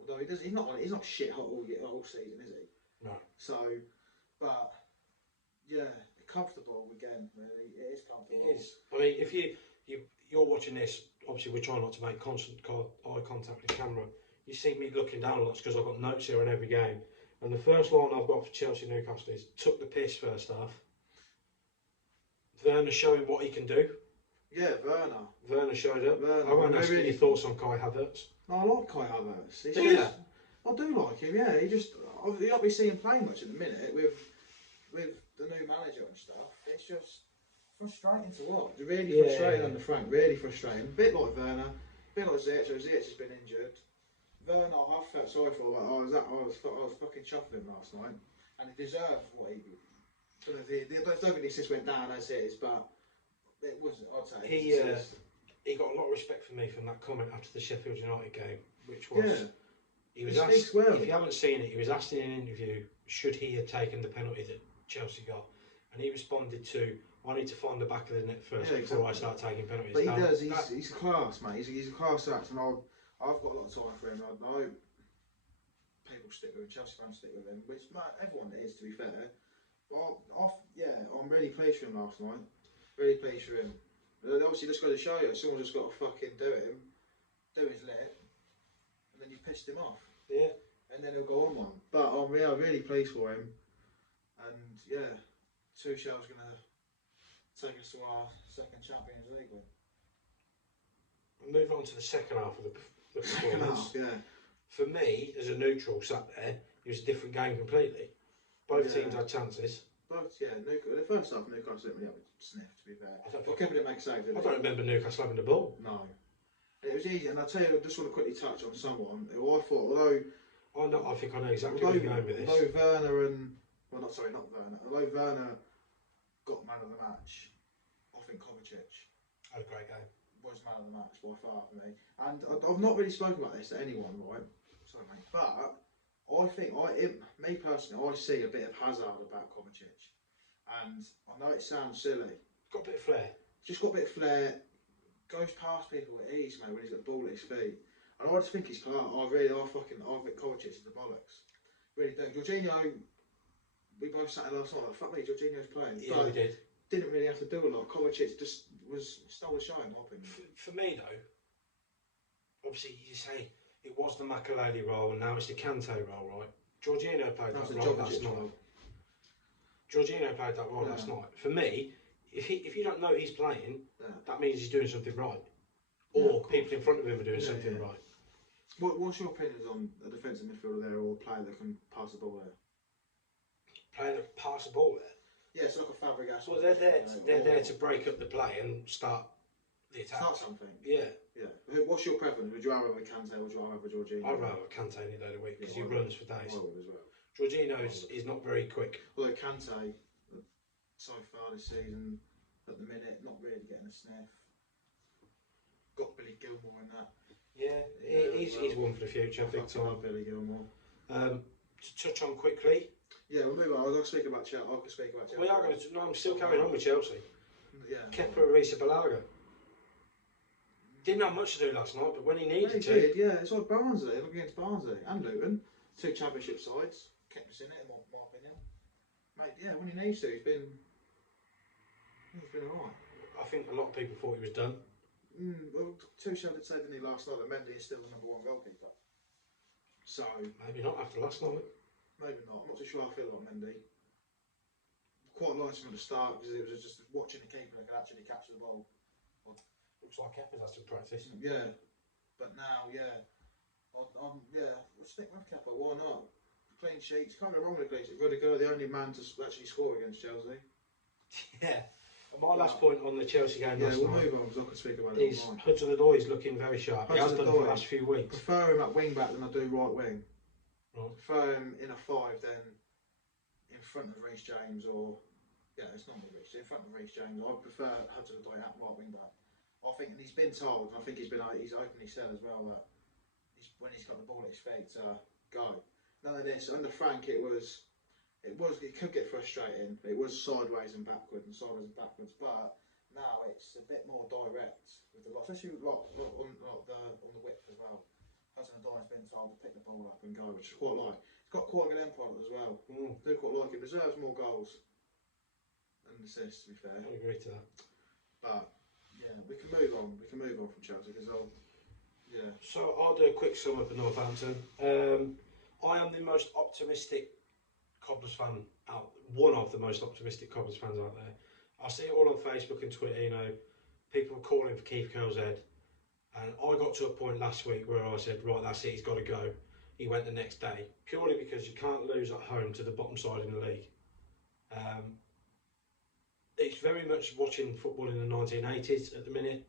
Although he's not shit hot all season, is he? No. So, but comfortable again. Really, it is comfortable. It is. I mean, if you're watching this, obviously we're trying not to make constant eye contact with the camera. You see me looking down lots because I've got notes here on every game. And the first line I've got for Chelsea Newcastle is took the piss first half. Werner showing what he can do. Yeah, Werner. Werner showed up. I won't ask you your thoughts on Kai Havertz. No, I like Kai Havertz. I do like him. Yeah, you don't be seeing him playing much at the minute with the new manager and stuff. It's just frustrating to watch. Really frustrating on the front. Really frustrating. A bit like Werner. A bit like Ziyech. Ziyech has been injured. Werner, I felt sorry for. I was fucking chuffing him last night, and he deserved what he. I don't think he just went down as it is, but It was. I'd say he got a lot of respect from me from that comment after the Sheffield United game, which was he was It asked. speaks well. If you haven't seen it, he was asked in an interview, should he have taken the penalty that Chelsea got, and he responded to, "I need to find the back of the net first before I start taking penalties." But he does. He's class, mate. He's a class act, and I've got a lot of time for him. I hope people stick with him. Chelsea fans stick with him, which everyone is, to be fair. Well, I'm really pleased for him last night. Really pleased for him. Obviously, just got to show you, someone's just got to fucking do his lip, and then you pissed him off. Yeah. And then he'll go on one. But I'm really pleased for him. And yeah, Tuchel's going to take us to our second Champions League win. We'll move on to the second half of the Second performance. half, yeah. For me, as a neutral sat there, it was a different game completely. Both teams had chances. The first half, Newcastle didn't really have a sniff, to be fair. Keeping it make saves. I don't remember Newcastle having the ball. No. And it was easy, and I'll tell you, I just want to quickly touch on someone who I thought, I think I know exactly where you're going with this. Although Werner got man of the match, I think Kovacic Had a great game. was man of the match by far for me. And I've not really spoken about this to anyone, right? Sorry, mate. But I think, me personally, I see a bit of hazard about Kovacic. And I know it sounds silly. Got a bit of flair. Just got a bit of flair. Goes past people at ease, mate, when he's got the ball at his feet. And I just think he's class. I think Kovacic is the bollocks. Really do. Jorginho, we both sat there last night like, fuck me, Jorginho's playing. Yeah, we did. Didn't really have to do a lot. Kovacic just stole the show, in my opinion. For me, though, obviously you say it was the Makelele role and now it's the Kante role, right? Jorginho played that role last night. Jorginho played that role last night. For me, if you don't know he's playing, that means he's doing something right. Or people in front of him are doing something right. What's your opinion on a defensive midfielder there or a player that can pass the ball there? Player that can pass the ball there? Yeah, it's like a Fabregas. Well, they're there to break up the play and start the attack. Start something. Yeah. What's your preference? Would you rather have a Kante or would you rather have a Jorginho? I'd rather have Kante any day of the week because he runs for days. I would as well. Jorginho is not very quick. Although Kante, so far this season, at the minute, not really getting a sniff. Got Billy Gilmore in that. Yeah, he's one for the future. I think I love Billy Gilmore. To touch on quickly. Yeah, we'll move on. I'll speak about Chelsea. We are going to. No, I'm still carrying on with Chelsea. Yeah. Kepa Arrizabalaga. Didn't have much to do last night, but when he needed to. Did, yeah. It's like Barnsley. Look against Barnsley and Luton. Two championship sides. Kept us in it, in my opinion. Mate, yeah, when he needs to, he's been alright. I think a lot of people thought he was done. Well, Tuchel did say, didn't he, last night that Mendy is still the number one goalkeeper. So maybe not after last night. Maybe not. I'm not too sure how I feel about Mendy. Quite liked him at the start because it was just watching the keeper that could actually capture the ball. Looks like Kepa's had some practice. Yeah, but now, let's stick with Kepa. Why not? Clean sheets. Can't go wrong with clean sheets. Rudiger, the only man to actually score against Chelsea. Yeah. And my last point on the Chelsea game last we'll night. Move on because I could speak about it. Hudson-Odoi is looking very sharp. He has done for the last few weeks. Prefer him at wing back than I do right wing. Right. Prefer him in a 5 than in front of Reece James or it's not Reece. In front of Reece James, I prefer Hudson-Odoi at right wing back. I think, and he's been told, and I think he's openly said as well that when he's got the ball at his feet, go. None of this under Frank. It could get frustrating. It was sideways and backwards, but now it's a bit more direct with the lot, especially on the width as well. Hudson-Odoi has been told to pick the ball up and go, which is quite like. He's got quite a good end product as well. Do quite like him. Deserves more goals and assists, to be fair. I agree to that. But yeah, we can move on. We can move on from Chelsea because So I'll do a quick sum up of Northampton. I am the most optimistic Cobblers fan out. One of the most optimistic Cobblers fans out there. I see it all on Facebook and Twitter. People calling for Keith Curl's head, and I got to a point last week where I said, right, that's it. He's got to go. He went the next day purely because you can't lose at home to the bottom side in the league. It's very much watching football in the 1980s at the minute.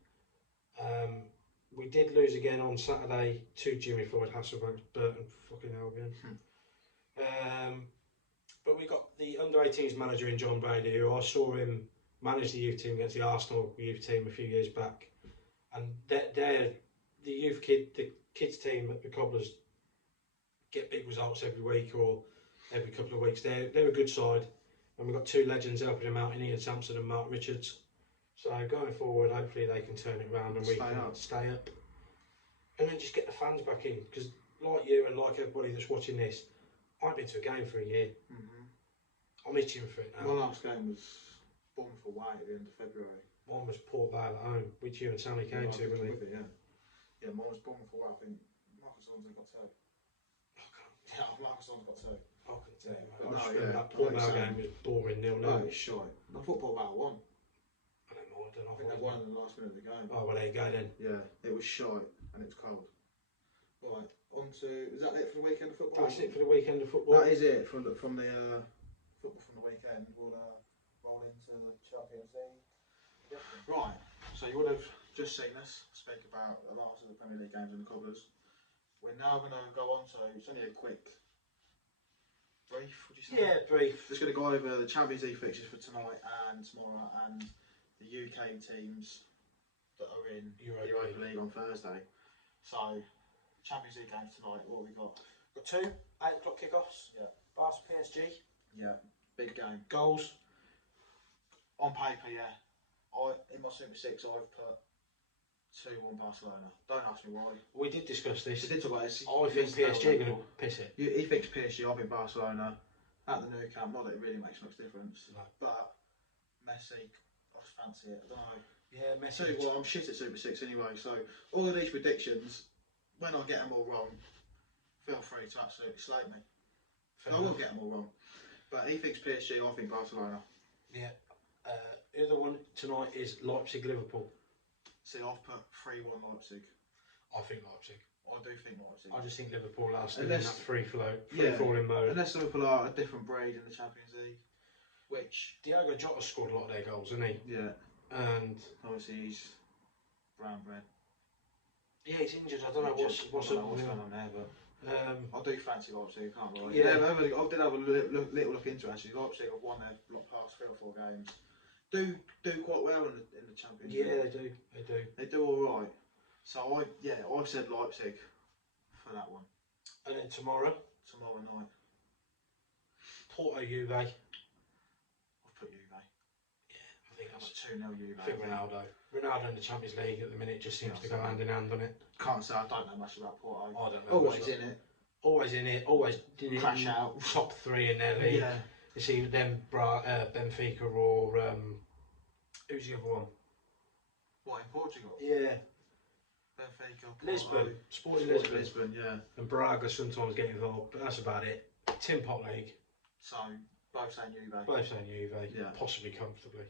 We did lose again on Saturday to Jimmy Floyd Hasselbank's Burton fucking Albion. But we got the under-18s manager in John Brady, who I saw him managed the youth team against the Arsenal youth team a few years back, and they're the kids team at the Cobblers get big results every week or every couple of weeks. They're a good side, and we've got two legends helping them out in Ian Sampson and Mark Richards. So going forward, hopefully they can turn it around and we can stay up, and then just get the fans back in. Because like you and like everybody that's watching this, I've been to a game for a year. I'm itching for it now. My last game was Bournemouth away at the end of February. Mine was Port Vale at home, which you and Sammy came to, wasn't it? Yeah, mine was Bournemouth away. I think Marcus Alonso got two. Yeah, Marcus Alonso got two. I couldn't tell you, mate. But I just no, remember yeah, that Port like Vale you say, game was boring 0-0. No, it's shite. I thought Port Vale won. I don't know. I think they won in the last minute of the game. Oh, well, there you go then. Yeah, it was shite and it was cold. Right, on to, is that it for the weekend of football? That's it for the weekend of football. That is it from the football from the weekend. We'll roll into the Champions League. Right, so you would have just seen us speak about the last of the Premier League games and the Cobblers. We're now going to go on to, it's only a quick brief, would you say? Yeah, brief. Just going to go over the Champions League fixtures for tonight and tomorrow, and the UK teams that are in the Europa League on Thursday. So, Champions League games tonight, what have we got? Got two 8 o'clock kickoffs. Yeah. Barca PSG. Yeah, big game. Goals. On paper, yeah. In my Super 6, I've put 2-1 Barcelona. Don't ask me why. We did discuss this. We did talk about this. I think PSG are going to piss it. He thinks PSG, I think Barcelona. At the Nou Camp, not that it really makes much difference. No. But Messi, I just fancy it. I don't know. Yeah, Messi. Tell you what, I'm shit at Super 6 anyway, so all of these predictions, when I get them all wrong, feel free to absolutely slate me. I will get them all wrong. But he thinks PSG, I think Barcelona. Yeah. The other one tonight is Leipzig-Liverpool. See, I've put 3-1 Leipzig. I think Leipzig. I do think Leipzig. I just think Liverpool are still in that free falling mode. Unless Liverpool are a different breed in the Champions League, which Diogo Jota scored a lot of their goals, didn't he? yeah, And obviously he's brown bread. yeah, he's injured. I don't know what's going on there, but I do fancy Leipzig. Can't lie. Yeah. I did have a little look into it, actually. Leipzig have won their past 3 or 4 games. Do quite well in the Champions League. Yeah, they do. They do all right. So I said Leipzig for that one. And then tomorrow night, Porto Juve. I've put Juve. Yeah, I think that's 2-0 Juve. I think Ronaldo in the Champions League at the minute just seems to go hand in hand on it. Can't say I don't know much about Porto. I don't know. Always in it. Always in it. Always in Crash out. Top 3 in their league. Yeah. It's either them, Benfica or who's the other one? What, in Portugal? Yeah. Benfica, Lisbon. Sporting Lisbon, yeah. And Braga sometimes get involved, but that's about it. Tin Pot League. So, both saying Juve. Both saying Juve. Yeah. Possibly comfortably.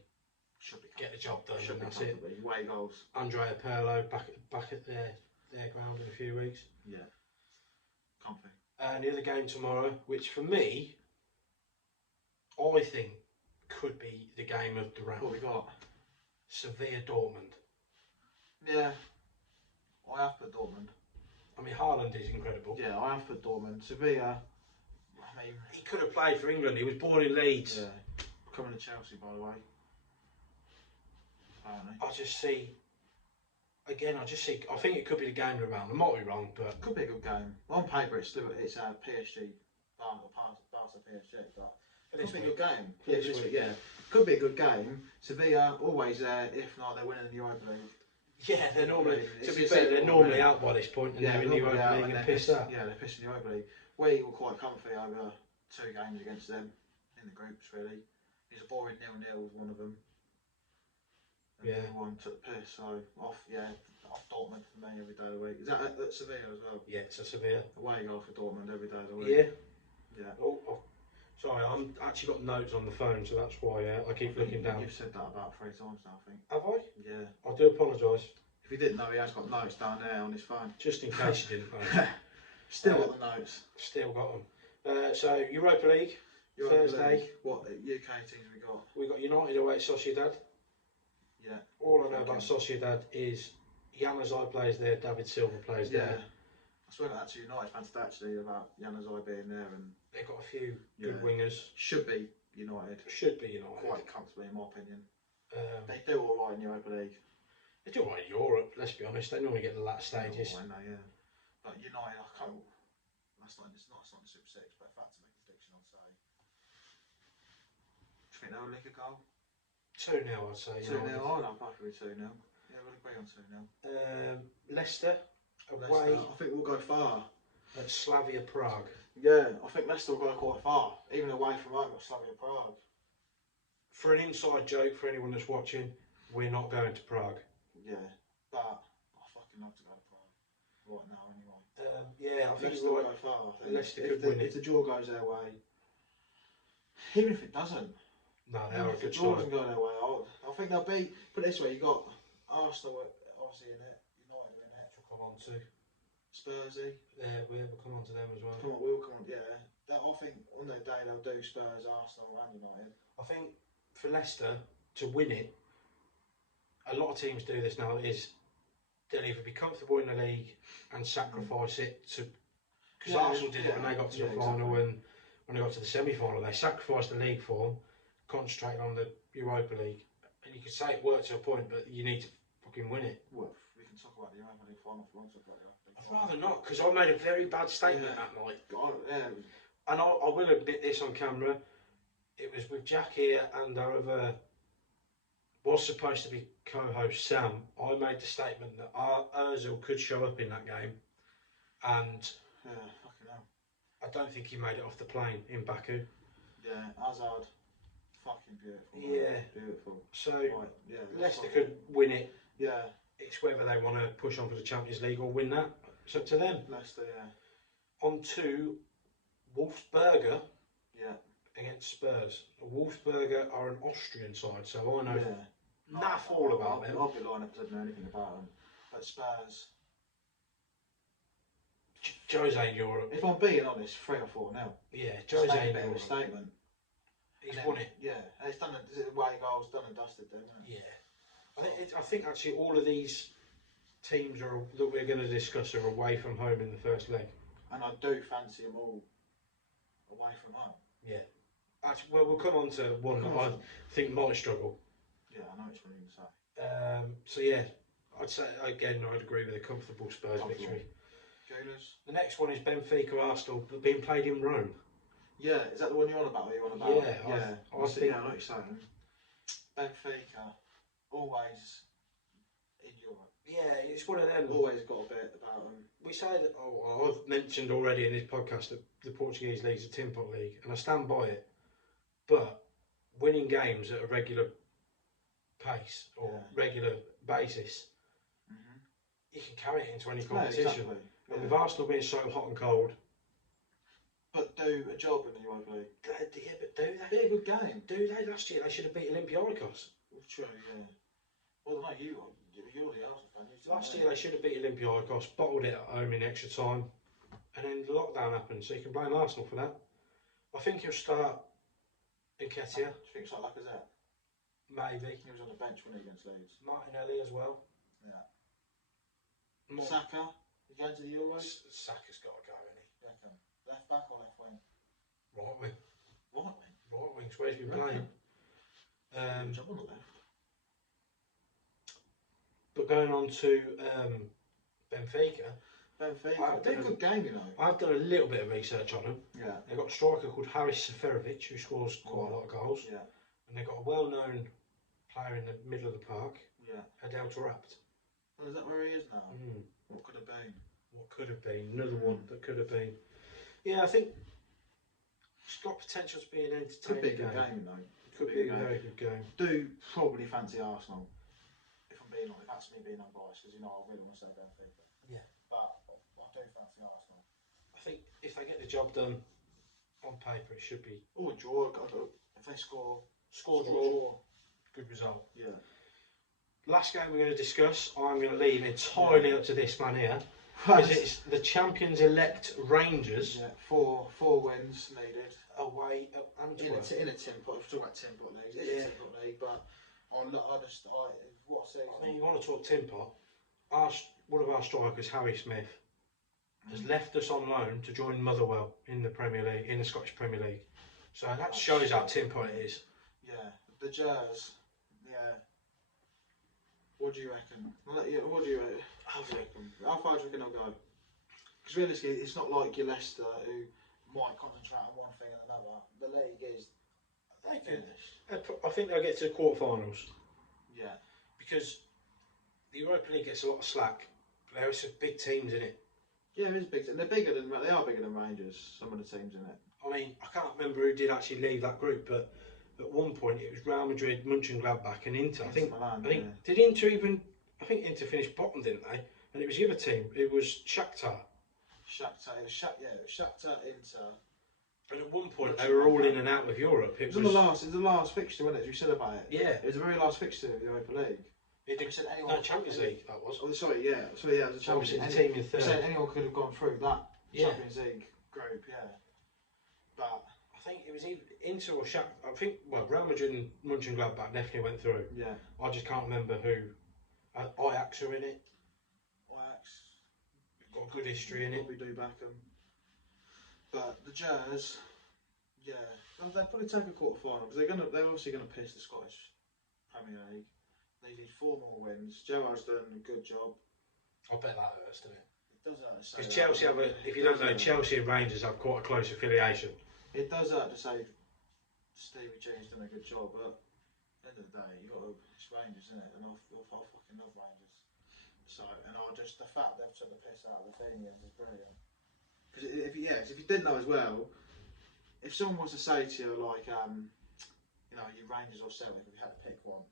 Should be Get the job done, Should and be that's it. comfortably. Away goals. Andrea Pirlo back at their ground in a few weeks. Yeah. Comfy. And the other game tomorrow, which for me, I think could be the game of the round. What we got? Sevilla Dortmund. Yeah. I have put Dortmund. I mean, Haaland is incredible. Yeah, I have put Dortmund. Sevilla, I mean... He could have played for England. He was born in Leeds. Yeah. Coming to Chelsea, by the way. Apparently. I think it could be the game of the round. I might be wrong, but... Could be a good game. On paper, it's PSG, Barca PSG, but... It could be a good game. Yeah, this week, yeah. Could be a good game. Sevilla, always there. If not, they're winning the Europa League. Yeah, they're normally, to be fair, they're normally out by this point, and they're in the Europa League and pissed out. Yeah, they're pissed in the Europa League. We were quite comfy over 2 games against them in the groups, really. It's a boring 0-0 was one of them. And the other one took the piss, so off Dortmund for me every day of the week. Is that at Sevilla as well? Yeah, it's a Sevilla. Away goal for Dortmund every day of the week. Yeah. Yeah. Oh. Sorry, I'm actually got notes on the phone, so that's why I keep looking down. You've said that about 3 times now, I think. Have I? Yeah. I do apologise. If you didn't know, he has got notes down there on his phone. Just in case you didn't know. Still got the notes. Still got them. So, Europa League, Thursday. League. What UK teams we got? We got United away at Sociedad. Yeah. All I know about Sociedad is Januzaj plays there, David Silva plays there. I spoke about that to United fans actually about Januzaj being there, and they've got a few good wingers. Should be United. Should be United. Quite comfortably, in my opinion. They do all right in the Europa League. They do all right in Europe, let's be honest. They normally get the latter stages. Oh, I know, yeah. But United, I can't. It's not the Super Six, but if I had to make a prediction, I'd say. Do you think they'll lick a goal? 2-0, I'd say. 2-0, I'm happy with 2-0. Yeah, we'll agree on 2-0. Leicester, away. Leicester, I think we'll go far. At Slavia Prague. Yeah, I think Leicester will go quite far, even away from home at Slavia Prague. For an inside joke for anyone that's watching, we're not going to Prague. Yeah, but I fucking love to go to Prague right now anyway. Yeah, I think Leicester will go far. Leicester if could win if the draw goes their way, even if it doesn't, no, they are a if the good draw side. doesn't go their way, I think they'll beat. Put it this way, you got Arsenal obviously in it, United in it. We'll come on to. Spursy. Yeah, we'll come on to them as well. We'll come on. Yeah, I think on their day they'll do Spurs, Arsenal, and United. I think for Leicester to win it, a lot of teams do this now. Is they'll either be comfortable in the league and sacrifice it to. Because Arsenal did it when they got to the final, and when they got to the semi-final, they sacrificed the league form, concentrated on the Europa League, and you could say it worked to a point, but you need to fucking win it. Well, we can talk about the Europa League final if we want to talk about the Europa League I'd final. rather not, because I made a very bad statement that night. And I will admit this on camera. It was with Jack here and our other was supposed to be co-host Sam. I made the statement that Ozil could show up in that game, and fucking hell. I don't think he made it off the plane in Baku. Yeah, Hazard, fucking beautiful. Yeah, beautiful. So right, yeah, Leicester could win it. Yeah, it's whether they want to push on for the Champions League or win that. It's up to them. Leicester, yeah. On to Wolfsberger. Yeah. Against Spurs. Wolfsberger are an Austrian side, so I know naff all about them. I'll be lying if I don't know anything about them. But Spurs. Jose in Europe. If I'm being honest, 3 or 4 now. Yeah, Jose in Europe. Statement. He's won it. Yeah, it's done. Is it away goals done and dusted, then? Yeah. I think actually all of these teams that we're going to discuss are away from home in the first leg. And I do fancy them all away from home. Yeah. Actually, well, we'll come on to one that I think might struggle. Yeah, I know which one you're going to say. So yeah, I'd say again I'd agree with a comfortable Spurs victory. Gooners. The next one is Benfica Arsenal, but being played in Rome. Yeah, is that the one you're on about? Yeah, I think. I know what you're saying. Benfica, always in Europe. Yeah, it's one of them. Always got a bit about them. We say that. I've mentioned already in this podcast that the Portuguese league's a tin pot league, and I stand by it. But winning games at a regular pace or regular basis, you can carry it into any competition. Yeah, exactly. And with Arsenal being so hot and cold. But do a job in the Europa League. Yeah, but do they? Be a good game. Do they? Last year they should have beat Olympiacos. True, yeah. Well, no, you're the Arsenal fan. Last year they should have beat Olympiacos, bottled it at home in extra time, and then the lockdown happened, so you can blame Arsenal for that. I think he'll start Nketiah. Do you think it's like Lacazette? Maybe. He was on the bench when he against Leeds. Martinelli as well. Yeah. Saka? You going to the Euros? Saka's got to go, isn't he? Yeah, left back or left wing? Right wing. Right wing? Right wing's where he's been playing. Job on the left. But going on to Benfica. They're a good game, you know. I've done a little bit of research on them. Yeah. They've got a striker called Haris Seferovic who scores quite a lot of goals. Yeah. And they've got a well-known player in the middle of the park. Yeah. Adel Tarabt. Well, is that where he is now? What could have been? What could have been? Another one that could have been. Yeah, I think it's got potential to be an entertaining Could be a good game, though. Could be a very good game. Do probably fancy Arsenal. If I'm being honest, that's me being unbiased, because I really want to say Benfica. Yeah. But I do fancy Arsenal. I think if they get the job done on paper, it should be. Or a draw. If they score Draw. Good result. Yeah. Last game we're going to discuss, I'm going to leave entirely up to this man here. Because it's the champions-elect Rangers. Yeah, four wins needed. Away at Antwerp. In a tin pot. If we talk about tin pot leagues, it's a tin pot league, but what season? I mean, you want to talk tin pot? One of our strikers, Harry Smith, has left us on loan to join Motherwell in the Premier League, in the Scottish Premier League. So that shows how tin pot it is. Yeah, the Jers. Yeah, Yeah. What do you reckon? What do you reckon? How far do you reckon they'll go? Because realistically, it's not like your Leicester who might concentrate on one thing and another. The league is finished. I think they'll get to the quarterfinals. Yeah. Because the Europa League gets a lot of slack. But there are some big teams in it. Yeah, it is big. They are bigger than Rangers. Some of the teams in it. I mean, I can't remember who did actually leave that group, but at one point it was Real Madrid, Mönchengladbach, and Inter. I think did Inter even? I think Inter finished bottom, didn't they? And it was the other team. It was Shakhtar. It was Shakhtar, Inter. And at one point they were all in and out of Europe. It was the last fixture, wasn't it? We said about it. Yeah. It was the very last fixture of the Europa League. Champions League, that was. Oh, sorry, yeah. So yeah, it was a Champions League. Team in third. Said anyone could have gone through that Champions League group, yeah. But I think it was either Inter or Shakhtar. I think Real Madrid and Mönchengladbach definitely went through. Yeah. I just can't remember who. Ajax are in it. Ajax got a good history in it. Probably do back them. But the Jazz, yeah, they'll probably take a quarter final because they're obviously gonna piss the Scottish Premier League. They need 4 more wins. Gerrard's done a good job. I bet that hurts, doesn't it? It does hurt to say. Because Chelsea if you don't know, Chelsea and Rangers have quite a close affiliation. It does hurt to say Stevie G's done a good job, but at the end of the day, it's Rangers, isn't it? And I fucking love Rangers. So, the fact they've took the piss out of the Athenians is brilliant. Because if you didn't know as well, if someone was to say to you like, you Rangers or Celtic, if you had to pick one,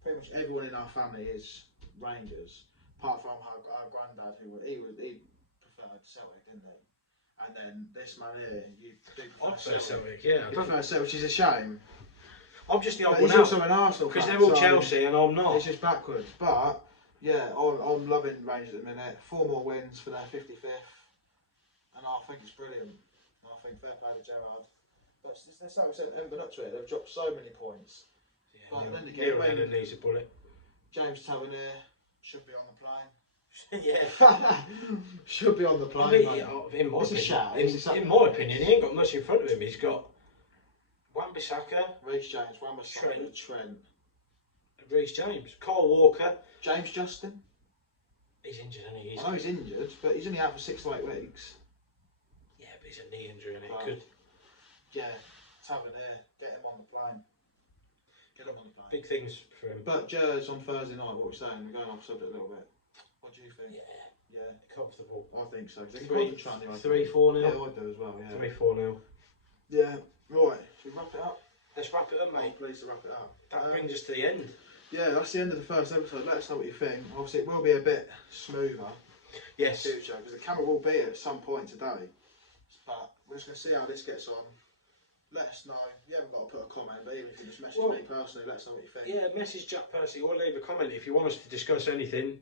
pretty much everyone in our family is Rangers, apart from our granddad, he preferred Celtic, didn't he? And then this man here, you do prefer Celtic, yeah. You prefer Celtic, which is a shame. I'm just the odd one out. He's also an Arsenal because fan, they're all Chelsea and I'm not. It's just backwards. But yeah, I'm loving Rangers at the minute. 4 more wins for their 55th, and I think it's brilliant. I think fair play to Gerrard. But they're so haven't been up to it. They've dropped so many points. Yeah, but then again, Leonard needs a bullet. James Tavernier should be on the plane. Yeah. Should be on the plane. In my opinion, he ain't got much in front of him. He's got Wan-Bissaka, Reece James, Wan-Bissaka, Trent, Reece James, Kyle Walker, James Justin. He's injured, isn't he? I know he's injured, but he's only out for 6 to 8 weeks. Yeah, but he's a knee injury, and right. It could. Yeah, Tavernier, get him on the plane. Get him on the plane. Big things for him. But Jers on Thursday night, what we're saying, we're going off subject a little bit. What do you think? Yeah. Comfortable. I think so. 3-4 0. Yeah, I do as well. Yeah. 3-4 Yeah. Right. Should we wrap it up? Let's wrap it up, mate. I'm pleased to wrap it up. That brings us to the end. Yeah, that's the end of the first episode. Let us know what you think. Obviously, it will be a bit smoother. Yes. In the future, because the camera will be at some point today. But we're just going to see how this gets on. Let us know. You haven't got to put a comment, but even if you just message me personally, let us know what you think. Yeah, message Jack personally or leave a comment if you want us to discuss anything.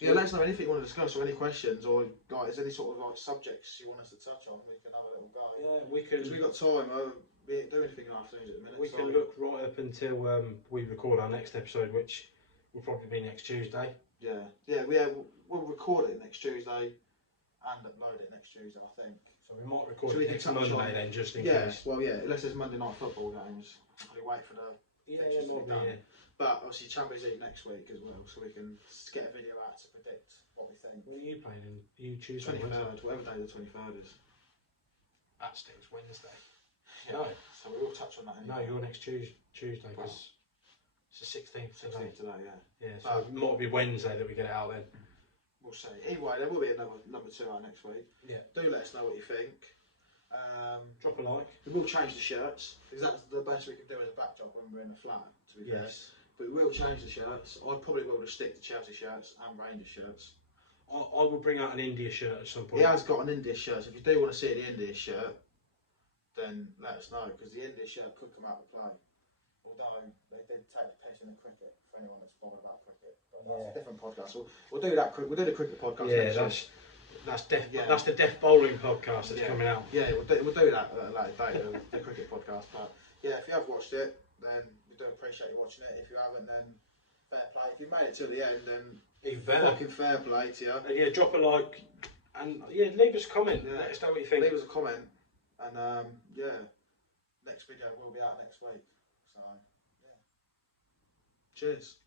Yeah, let us know anything you want to discuss or any questions or like, is there any sort of like subjects you want us to touch on. We can have a little go. Yeah, we can. Because we've got time. We ain't doing anything in afternoons at the minute. We can look right up until we record our next episode, which will probably be next Tuesday. Yeah, we'll record it next Tuesday and upload it next Tuesday, I think. So we might record it next Monday then, just in case. Well, yeah, unless there's Monday night football games. We wait for the fixtures to be done. But obviously Champions League next week as well, so we can get a video out to predict what we think. What are you playing in? You Tuesday? 23rd, whatever day the 23rd is. Aston's Wednesday. Yeah. No. So we will touch on that anyway. No, you're next Tuesday because it's the 16th today. 16th today, yeah. Yeah, so it might be Wednesday that we get it out then. We'll see. Either way, there will be another number 2 out next week. Yeah. Do let us know what you think. Drop a like. We will change the shirts because that's the best we can do as a backdrop when we're in a flat. To be fair. But we will change the shirts. I probably will just stick to Chelsea shirts and Rangers shirts. I will bring out an India shirt at some point. He has got an India shirt. So if you do want to see the India shirt, then let us know because the India shirt could come out to play. Although they did take the piss in the cricket for anyone that's bothered about cricket. But that's a different podcast. We'll do that. We'll do the cricket podcast. Yeah, that's the Deaf Bowling podcast that's coming out. Yeah, we'll do that at a later date, the cricket podcast. But yeah, if you have watched it, then we do appreciate you watching it. If you haven't, then fair play. If you made it till the end, then even better. Fucking fair play to you. Yeah, drop a like and leave us a comment. Let us know what you think. Leave us a comment, and next video will be out next week. So Cheers.